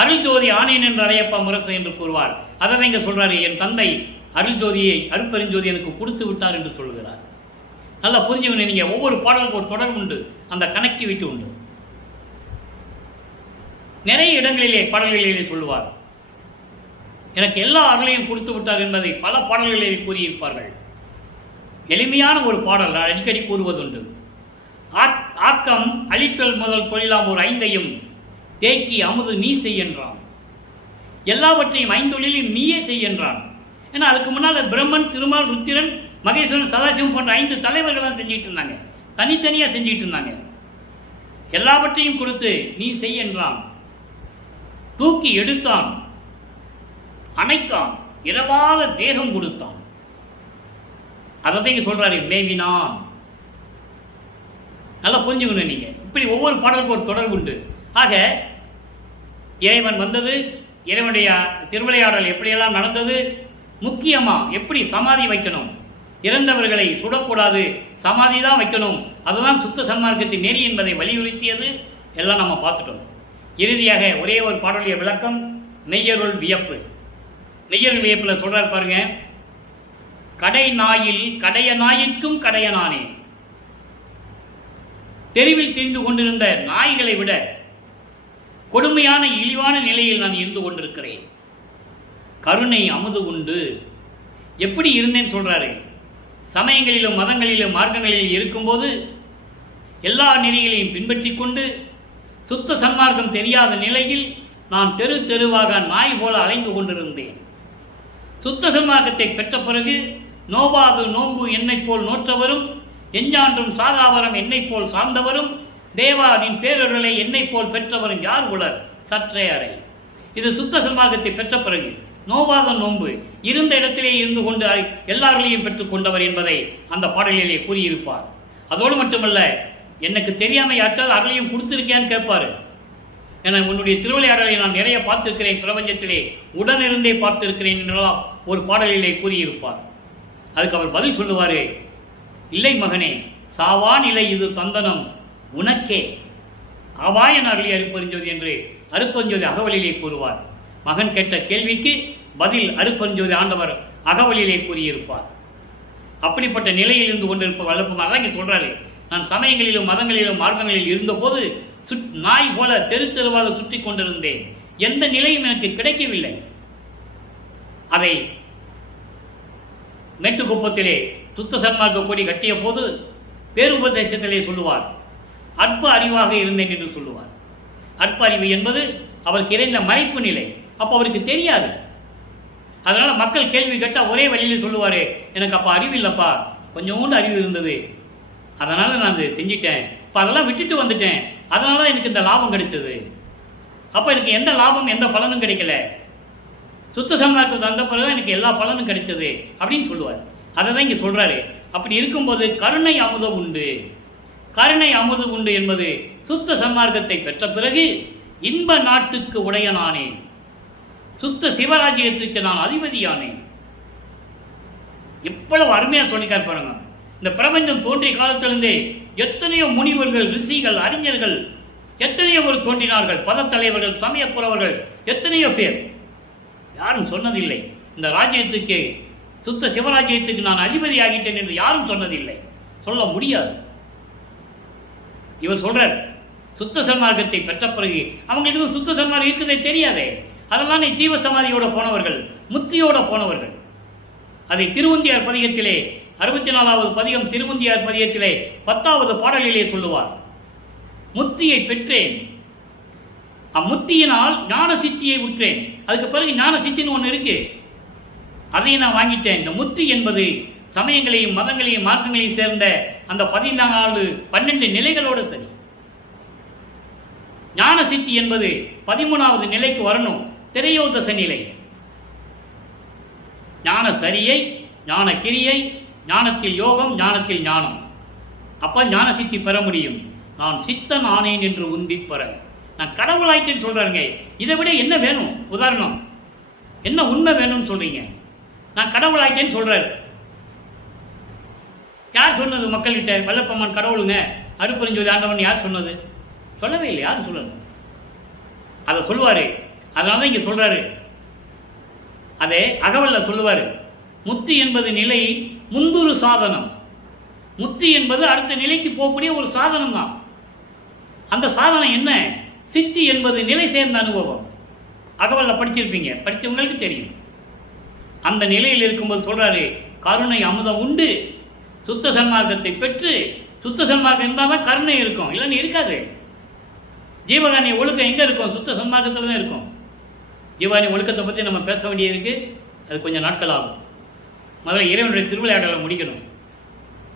அருள் ஜோதி ஆனேன் என்று அறையப்பா முரசு என்று கூறுவார். அதை தான் இங்க சொல்றாரு, என் தந்தை அருள் ஜோதியை, அருட்பெருஞ்சோதி எனக்கு கொடுத்து விட்டார் என்று சொல்கிறார். நல்லா புரிஞ்சுக்கணும். நீங்க ஒவ்வொரு பாடலுக்கு ஒரு தொடர்பு உண்டு, அந்த கனெக்டிவிட்டி உண்டு. நிறைய இடங்களிலே பாடல்களிலே சொல்லுவார், எனக்கு எல்லா அருளையும் கொடுத்து விட்டார் என்பதை பல பாடல்களிலே கூறியிருப்பார்கள். எளிமையான ஒரு பாடல் அடிக்கடி கூறுவதுண்டு. ஆக்கம் அழித்தல் முதல் தொழிலாம் ஒரு ஐந்தையும் தேக்கி அமுது நீ செய்யன்றான். எல்லாவற்றையும் ஐந்தொழிலையும் நீயே செய்யன்றான். ஏன்னா அதுக்கு முன்னால் பிரம்மன், திருமால், ருத்திரன், மகேஸ்வரன், சதாசிவம் போன்ற 5 தலைவர்கள் தான் செஞ்சிட்டு இருந்தாங்க, தனித்தனியாக செஞ்சிட்டு இருந்தாங்க. எல்லாவற்றையும் கொடுத்து நீ செய்யன்றான். தூக்கி எடுத்தான், அணைத்தான், இரவாத தேகம் கொடுத்தான். அதை இங்க சொல்றாரு, மேவினான். நல்லா புரிஞ்சுக்கணும். நீங்க இப்படி ஒவ்வொரு பாடலுக்கு ஒரு தொடர்பு உண்டு. ஆக இறைவன் வந்தது, இறைவனுடைய திருவிளையாடல் எப்படியெல்லாம் நடந்தது, முக்கியமா எப்படி சமாதி வைக்கணும், இறந்தவர்களை சுடக்கூடாது, சமாதி தான் வைக்கணும், அதுதான் சுத்த சன்மார்க்கத்தின் நெறி என்பதை வலியுறுத்தியது எல்லாம் நம்ம பார்த்துட்டோம். இறுதியாக ஒரே ஒரு பாடலுடைய விளக்கம், மெய்யருள் வியப்பு. மெய்யருள் வியப்பில் சொல்றார் பாருங்க, கடை நாயில் கடைய நாய்க்கும் கடையனானே. தெருவில் திரிந்து கொண்டிருந்த நாய்களை விட கொடுமையான இழிவான நிலையில் நான் இருந்து கொண்டிருக்கிறேன். கருணை அமுது உண்டு. எப்படி இருந்தேன்னு சொல்றாரு. சமயங்களிலும் மதங்களிலும் மார்க்கங்களில் இருக்கும்போது எல்லா நெறிகளையும் பின்பற்றி கொண்டு சுத்த சன்மார்க்கம் தெரியாத நிலையில் நான் தெரு தெருவாக நாய் போல அலைந்து கொண்டிருந்தேன். சுத்த சன்மார்க்கத்தை பெற்ற பிறகு நோபாது நோம்பு என்னை போல் நோற்றவரும், எஞ்ஞான்றும் சாதாவரம் என்னை போல் சார்ந்தவரும், தேவாவின் பேரொருளை என்னை போல் பெற்றவரும் யார் உலர் சற்றே அறை. இது சுத்த சன்மார்க்கத்தை பெற்ற பிறகு நோவாத நோன்பு இருந்த இடத்திலே இருந்து கொண்டு எல்லார்களையும் பெற்றுக் கொண்டவர் என்பதை அந்த பாடலிலே கூறியிருப்பார். அதோடு மட்டுமல்ல, எனக்கு தெரியாமல் யாற்றால் அருளையும் கொடுத்துருக்கியான்னு கேட்பார். என உன்னுடைய திருவிளையாடலை நான் நிறைய பார்த்திருக்கிறேன், பிரபஞ்சத்திலே உடனிருந்தே பார்த்திருக்கிறேன் என்றெல்லாம் ஒரு பாடலிலே கூறியிருப்பார். அதுக்கு அவர் பதில் சொல்லுவார், இல்லை மகனே, சாவா நிலை இது தந்தனம் உனக்கே ஆவாயன் அருளி அருப்பெருஞ்சோதி என்று அருப்பெருஞ்சோதி அகவலிலே கூறுவார். மகன் கேட்ட கேள்விக்கு பதில் அருப்பெருஞ்சோதி ஆண்டவர் அகவலிலே கூறியிருப்பார். அப்படிப்பட்ட நிலையில் இருந்து கொண்டிருப்ப வளர்ப்புமாக தான் இங்கே சொல்றாரு. நான் சமயங்களிலும் மதங்களிலும் மார்க்கங்களில் இருந்தபோது நாய் போல தெரு தெருவாக சுற்றி கொண்டிருந்தேன். எந்த நிலையும் எனக்கு கிடைக்கவில்லை. அதை மேட்டுக்குப்பத்திலே சுத்த சன்மார்க்க கொடி கட்டிய போது பேருபதேசத்திலே சொல்லுவார், அற்ப அறிவாக இருந்தேன் என்று சொல்லுவார். அற்ப அறிவு என்பது அவருக்கு இறைந்த மறைப்பு நிலை. அப்போ அவருக்கு தெரியாது. அதனால மக்கள் கேள்வி கேட்டால் ஒரே வழியில் சொல்லுவார், எனக்கு அப்போ அறிவு இல்லைப்பா, கொஞ்சோண்டு அறிவு இருந்தது, அதனால நான் அதை செஞ்சிட்டேன், இப்போ அதெல்லாம் விட்டுட்டு வந்துட்டேன், அதனால எனக்கு இந்த லாபம் கிடைச்சது. அப்போ எனக்கு எந்த லாபம் எந்த பலனும் கிடைக்கல, சுத்த சன்மார்க்கத்தை வந்த பிறகு எனக்கு எல்லா பலனும் கிடைச்சது அப்படின்னு சொல்லுவார். அதை தான் இங்கே சொல்றாரு. அப்படி இருக்கும்போது கருணை அமுதம் உண்டு. கருணை அமுதம் உண்டு என்பது சுத்த சன்மார்க்கத்தை பெற்ற பிறகு இன்ப நாட்டுக்கு உடையனானேன், சுத்த சிவராஜ்யத்துக்கு நான் அதிபதியானேன். எவ்வளவு அருமையா சொல்லிக்கார் பாருங்க. இந்த பிரபஞ்சம் தோன்றிய காலத்திலிருந்தே எத்தனையோ முனிவர்கள், ரிஷிகள், அறிஞர்கள் எத்தனையோ பேர் தோன்றினார்கள். பதத்தலைவர்கள், சமயப்புறவர்கள் எத்தனையோ பேர். யாரும் சொன்னதில்லை இந்த ராஜ்யத்துக்கு, சுத்த சிவராஜ்யத்துக்கு நான் அதிபதி ஆகிட்டேன் என்று யாரும் சொன்னதில்லை, சொல்ல முடியாது. இவர் சொல்றார், சுத்த சன்மார்க்கத்தை பெற்ற பிறகு அவங்களுக்கு சுத்த சன்மார்க்கம் இருக்குதே தெரியாதே. அதெல்லாம் நீ ஜீவ சமாதியோட போனவர்கள், முத்தியோட போனவர்கள். அதை திருவந்தியார் பதிகத்திலே 64வது பதிகம் திருவந்தியார் பதிகத்திலே 10வது பாடலிலே சொல்லுவார். முத்தியை பெற்றேன், அம்முத்தியினால் ஞான சித்தியை உற்றேன். அதுக்கு பிறகு ஞான சித்தின்னு ஒன்று இருக்கு, அதையும் நான் வாங்கிட்டேன். இந்த முத்தி என்பது சமயங்களையும் மதங்களையும் மார்க்கங்களையும் சேர்ந்த அந்த 14-12 நிலைகளோடு சரி. ஞான சித்தி என்பது 13வது நிலைக்கு வரணும், திரையோதச நிலை. ஞான சரியை, ஞான கிரியை, ஞானத்தில் யோகம், ஞானத்தில் ஞானம். அப்ப ஞான சித்தி பெற முடியும். நான் சித்தன் ஆனேன் என்று உந்தி பெற நான் கடவுளாயிட்டேன்னு சொல்றாருங்க. இதை விட என்ன வேணும்? உதாரணம் என்ன உண்மை வேணும்னு சொல்றீங்க? நான் கடவுளாயிட்டேன்னு சொல்றாரு. யார் சொன்னது மக்கள்கிட்ட? வல்லப்பம்மன் கடவுளுங்க, அருப்பெருஞ்சோதி ஆண்டவன் யார் சொன்னது? சொல்லவே இல்லை, யாரும் சொல்லணும். அதை சொல்லுவாரு. அதனால தான் இங்க சொல்றாரு. அதே அகவல்ல சொல்லுவாரு, முத்தி என்பது நிலை முந்துரு சாதனம். முத்தி என்பது அடுத்த நிலைக்கு போகக்கூடிய ஒரு சாதனம் தான். அந்த சாதனம் என்ன? சித்தி என்பது நிலை சேர்ந்த அனுபவம். அகவல்ல படிச்சிருப்பீங்க, படித்தவங்களுக்கு தெரியும். அந்த நிலையில் இருக்கும்போது சொல்றாரு, கருணை அமுதம் உண்டு. சுத்த சன்மார்க்கத்தை பெற்று, சுத்த சன்மார்க்கம் இருந்தால் தான் கருணை இருக்கும், இல்லைன்னு இருக்காது. ஜீவகாணிய ஒழுக்கம் எங்கே இருக்கும்? சுத்த சன்மார்க்கத்தில் தான் இருக்கும். ஜீவகாணி ஒழுக்கத்தை பற்றி நம்ம பேச வேண்டியிருக்கு, அது கொஞ்சம் நாட்கள் ஆகும். முதல்ல இறைவனுடைய திருவிளையாடலை முடிக்கணும்.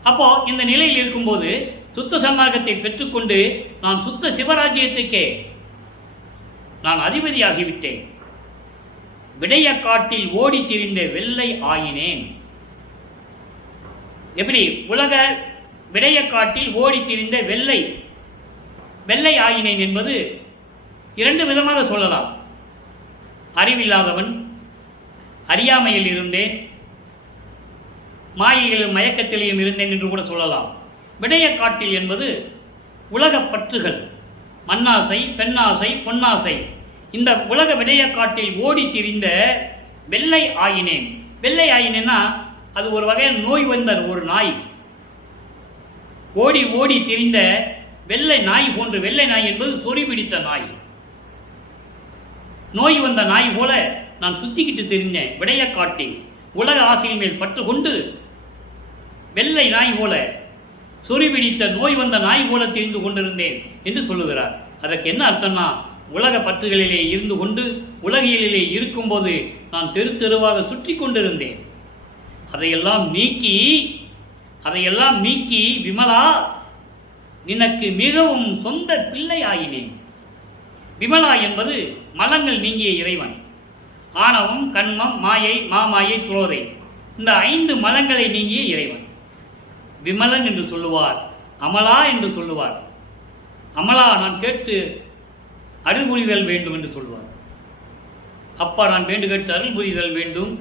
அப்போ இந்த நிலையில் இருக்கும்போது சுத்த சன்மார்க்கத்தை பெற்றுக்கொண்டு நான் சுத்த சிவராஜ்யத்துக்கே நான் அதிபதியாகிவிட்டேன். விடைய காட்டில் ஓடி திரிந்த வெள்ளை ஆயினேன். எப்படி? உலக விடைய காட்டில் ஓடி திரிந்த வெள்ளை ஆயினேன் என்பது 2 விதமாக சொல்லலாம். அறிவில்லாதவன், அறியாமையில் இருந்தேன், மாயையிலும் மயக்கத்திலேயும் இருந்தேன் என்று கூட சொல்லலாம். விடயக்காட்டில் என்பது உலகப் பற்றுகள், மண்ணாசை, பெண்ணாசை, பொன்னாசை, இந்த உலக விடயக்காட்டில் ஓடி திரிந்த வெள்ளை ஆயினேன். வெள்ளை ஆயினேன்னா அது ஒரு வகையான நோய் வந்த ஒரு நாய், ஓடி ஓடி திரிந்த வெள்ளை நாய் போன்று. வெள்ளை நாய் என்பது சொறி பிடித்த நாய், நோய் வந்த நாய் போல நான் சுத்திக்கிட்டு தெரிஞ்சேன் விடயக்காட்டில். உலக ஆசையின் மேல் பற்று கொண்டு வெள்ளை நாய் போல, சொறி பிடித்த நோய் வந்த நாய் போல தெரிந்து கொண்டிருந்தேன் என்று சொல்லுகிறார். அதற்கு என்ன அர்த்தம்னா, உலக பற்றுகளிலே இருந்து கொண்டு உலகியலிலே இருக்கும்போது நான் தெரு தெருவாக சுற்றி கொண்டிருந்தேன். அதையெல்லாம் நீக்கி விமலா நினக்கு மிகவும் சொந்த பிள்ளை ஆயினேன். விமலா என்பது மலங்கள் நீங்கிய இறைவன். ஆணவம், கண்மம், மாயை, மாமாயை, துரோதை, இந்த 5 மலங்களை நீங்கிய இறைவன் விமலன் என்று சொல்லுவார். அமலா என்று சொல்லுவார். அமலா நான் கேட்டு அருள் புரிதல் வேண்டும் என்று சொல்லுவார். அப்பா நான் வேண்டு கேட்டு அருள் புரிதல் வேண்டும்.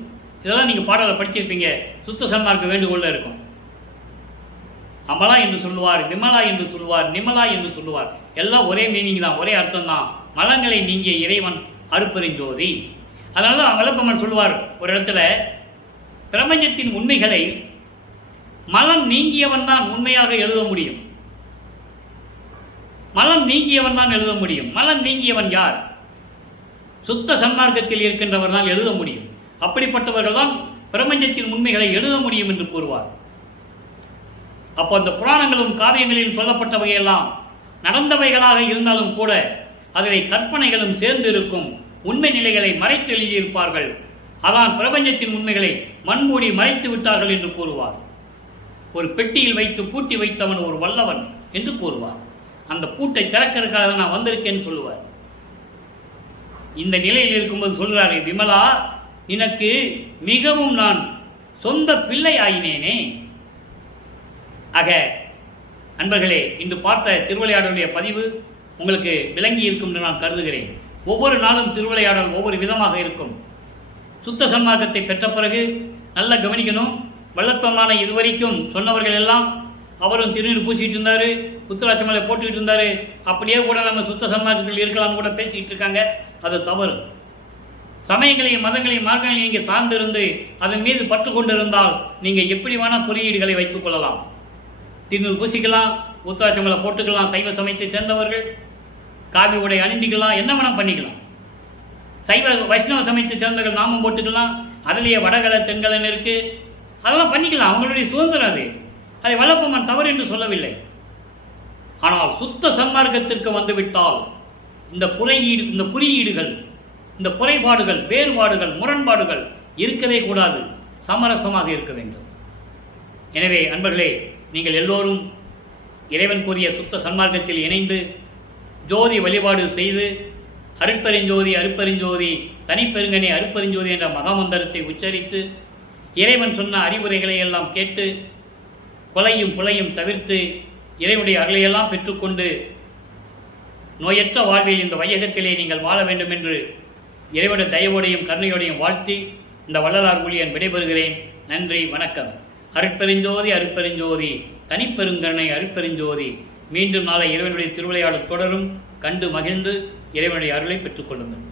இதெல்லாம் நீங்கள் பாடலை படிச்சிருப்பீங்க, சுத்த சன்மார்க்க வேண்டுகோளில் இருக்கும். அமலா என்று சொல்லுவார், விமலா என்று சொல்லுவார், நிமலா என்று சொல்லுவார். எல்லாம் ஒரே மீனிங் தான், ஒரே அர்த்தம் தான். மலங்களை நீங்கிய இறைவன் அருட்பெருஞ்சோதி. அதனால தான் வல்லப்பம்மன் சொல்லுவார் ஒரு இடத்துல, பிரபஞ்சத்தின் உண்மைகளை மலம் நீங்கியவன் தான் உண்மையாக எழுத முடியும். மலம் நீங்கியவன் தான் எழுத முடியும். மலம் நீங்கியவன் யார்? சுத்த சன்மார்க்கத்தில் இருக்கின்றவர் தான் எழுத முடியும். அப்படிப்பட்டவர்கள் தான் பிரபஞ்சத்தின் உண்மைகளை எழுத முடியும் என்று கூறுவார். அப்போ அந்த புராணங்களும் காவியங்களிலும் சொல்லப்பட்டவையெல்லாம் நடந்தவைகளாக இருந்தாலும் கூட அதில் கற்பனைகளும் சேர்ந்து இருக்கும். உண்மை நிலைகளை மறைத்து எழுதியிருப்பார்கள். அதான் பிரபஞ்சத்தின் உண்மைகளை மண்மூடி மறைத்து விட்டார்கள் என்று கூறுவார். ஒரு பெட்டியில் வைத்து பூட்டி வைத்தவன் ஒரு வல்லவன் என்று கூறுவார். அந்த பூட்டை திறக்கிறதுக்காக நான் வந்திருக்கேன்னு சொல்லுவார். இந்த நிலையில் இருக்கும்போது சொல்கிறாரே, விமலா எனக்கு மிகவும் நான் சொந்த பிள்ளை ஆயினேனே. ஆக அன்பர்களே, இன்று பார்த்த திருவிளையாடலுடைய பதிவு உங்களுக்கு விளங்கி இருக்கும் என்று நான் கருதுகிறேன். ஒவ்வொரு நாளும் திருவிளையாடல் ஒவ்வொரு விதமாக இருக்கும். சுத்த சன்மார்க்கத்தை பெற்ற பிறகு நல்லா கவனிக்கணும். வல்லற்பமான இதுவரைக்கும் சொன்னவர்கள் எல்லாம் அவரும் திருநீர் பூசிட்டு இருந்தார், புத்துராட்சி மலை போட்டுக்கிட்டு இருந்தார், அப்படியே கூட நம்ம சுத்த சன்மார்க்கத்தில் இருக்கலாம்னு கூட பேசிக்கிட்டு இருக்காங்க. அது தவறு. சமயங்களையும் மதங்களையும் மார்க்கங்களையும் நீங்கள் சார்ந்திருந்து அதன் மீது பற்று கொண்டிருந்தால் நீங்கள் எப்படி வேணால் குறியீடுகளை வைத்துக் கொள்ளலாம். திருநூறு பூசிக்கலாம், உத்தராட்சி மலை போட்டுக்கலாம், சைவ சமயத்தை சேர்ந்தவர்கள் காவி உடை அணிந்திக்கலாம், என்ன வேணால் பண்ணிக்கலாம். சைவ வைஷ்ணவ சமயத்தை சேர்ந்தவர்கள் நாமம் போட்டுக்கலாம், அதிலேயே வடகலை தென்கலன் இருக்குது, அதெல்லாம் பண்ணிக்கலாம். அவங்களுடைய சுதந்திரம் அது. அதை வல்லப்பம்மன் தவறு என்று சொல்லவில்லை. ஆனால் சுத்த சன்மார்க்கத்திற்கு வந்துவிட்டால் இந்த குறியீடுகள், இந்த குறைபாடுகள், வேறுபாடுகள், முரண்பாடுகள் இருக்கவே கூடாது. சமரசமாக இருக்க வேண்டும். எனவே அன்பர்களே, நீங்கள் எல்லோரும் இறைவன் கூறிய சுத்த சன்மார்க்கத்தில் இணைந்து ஜோதி வழிபாடு செய்து அருட்பெருஞ்சோதி அருட்பெருஞ்சோதி தனிப்பெருங்கனே அருட்பெருஞ்சோதி என்ற மகாமந்திரத்தை உச்சரித்து இறைவன் சொன்ன அறிவுரைகளை எல்லாம் கேட்டு கொலையும் புலையும் தவிர்த்து இறைவனுடைய அருளையெல்லாம் பெற்றுக்கொண்டு நோயற்ற வாழ்வில் இந்த வையகத்திலே நீங்கள் வாழ வேண்டும் என்று இறைவனுடைய தயவோடையும் கருணையோடையும் வாழ்த்தி இந்த வள்ளலார் ஊழியன் விடைபெறுகிறேன். நன்றி, வணக்கம். அருட்பெருஞ்சோதி அருட்பெருஞ்சோதி தனிப்பெருங்கருணை அருட்பெருஞ்சோதி. மீண்டும் நாளை இறைவனுடைய திருவிளையாடல் தொடரும். கண்டு மகிழ்ந்து இறைவனுடைய அருளை பெற்றுக்கொள்ளுங்கள்.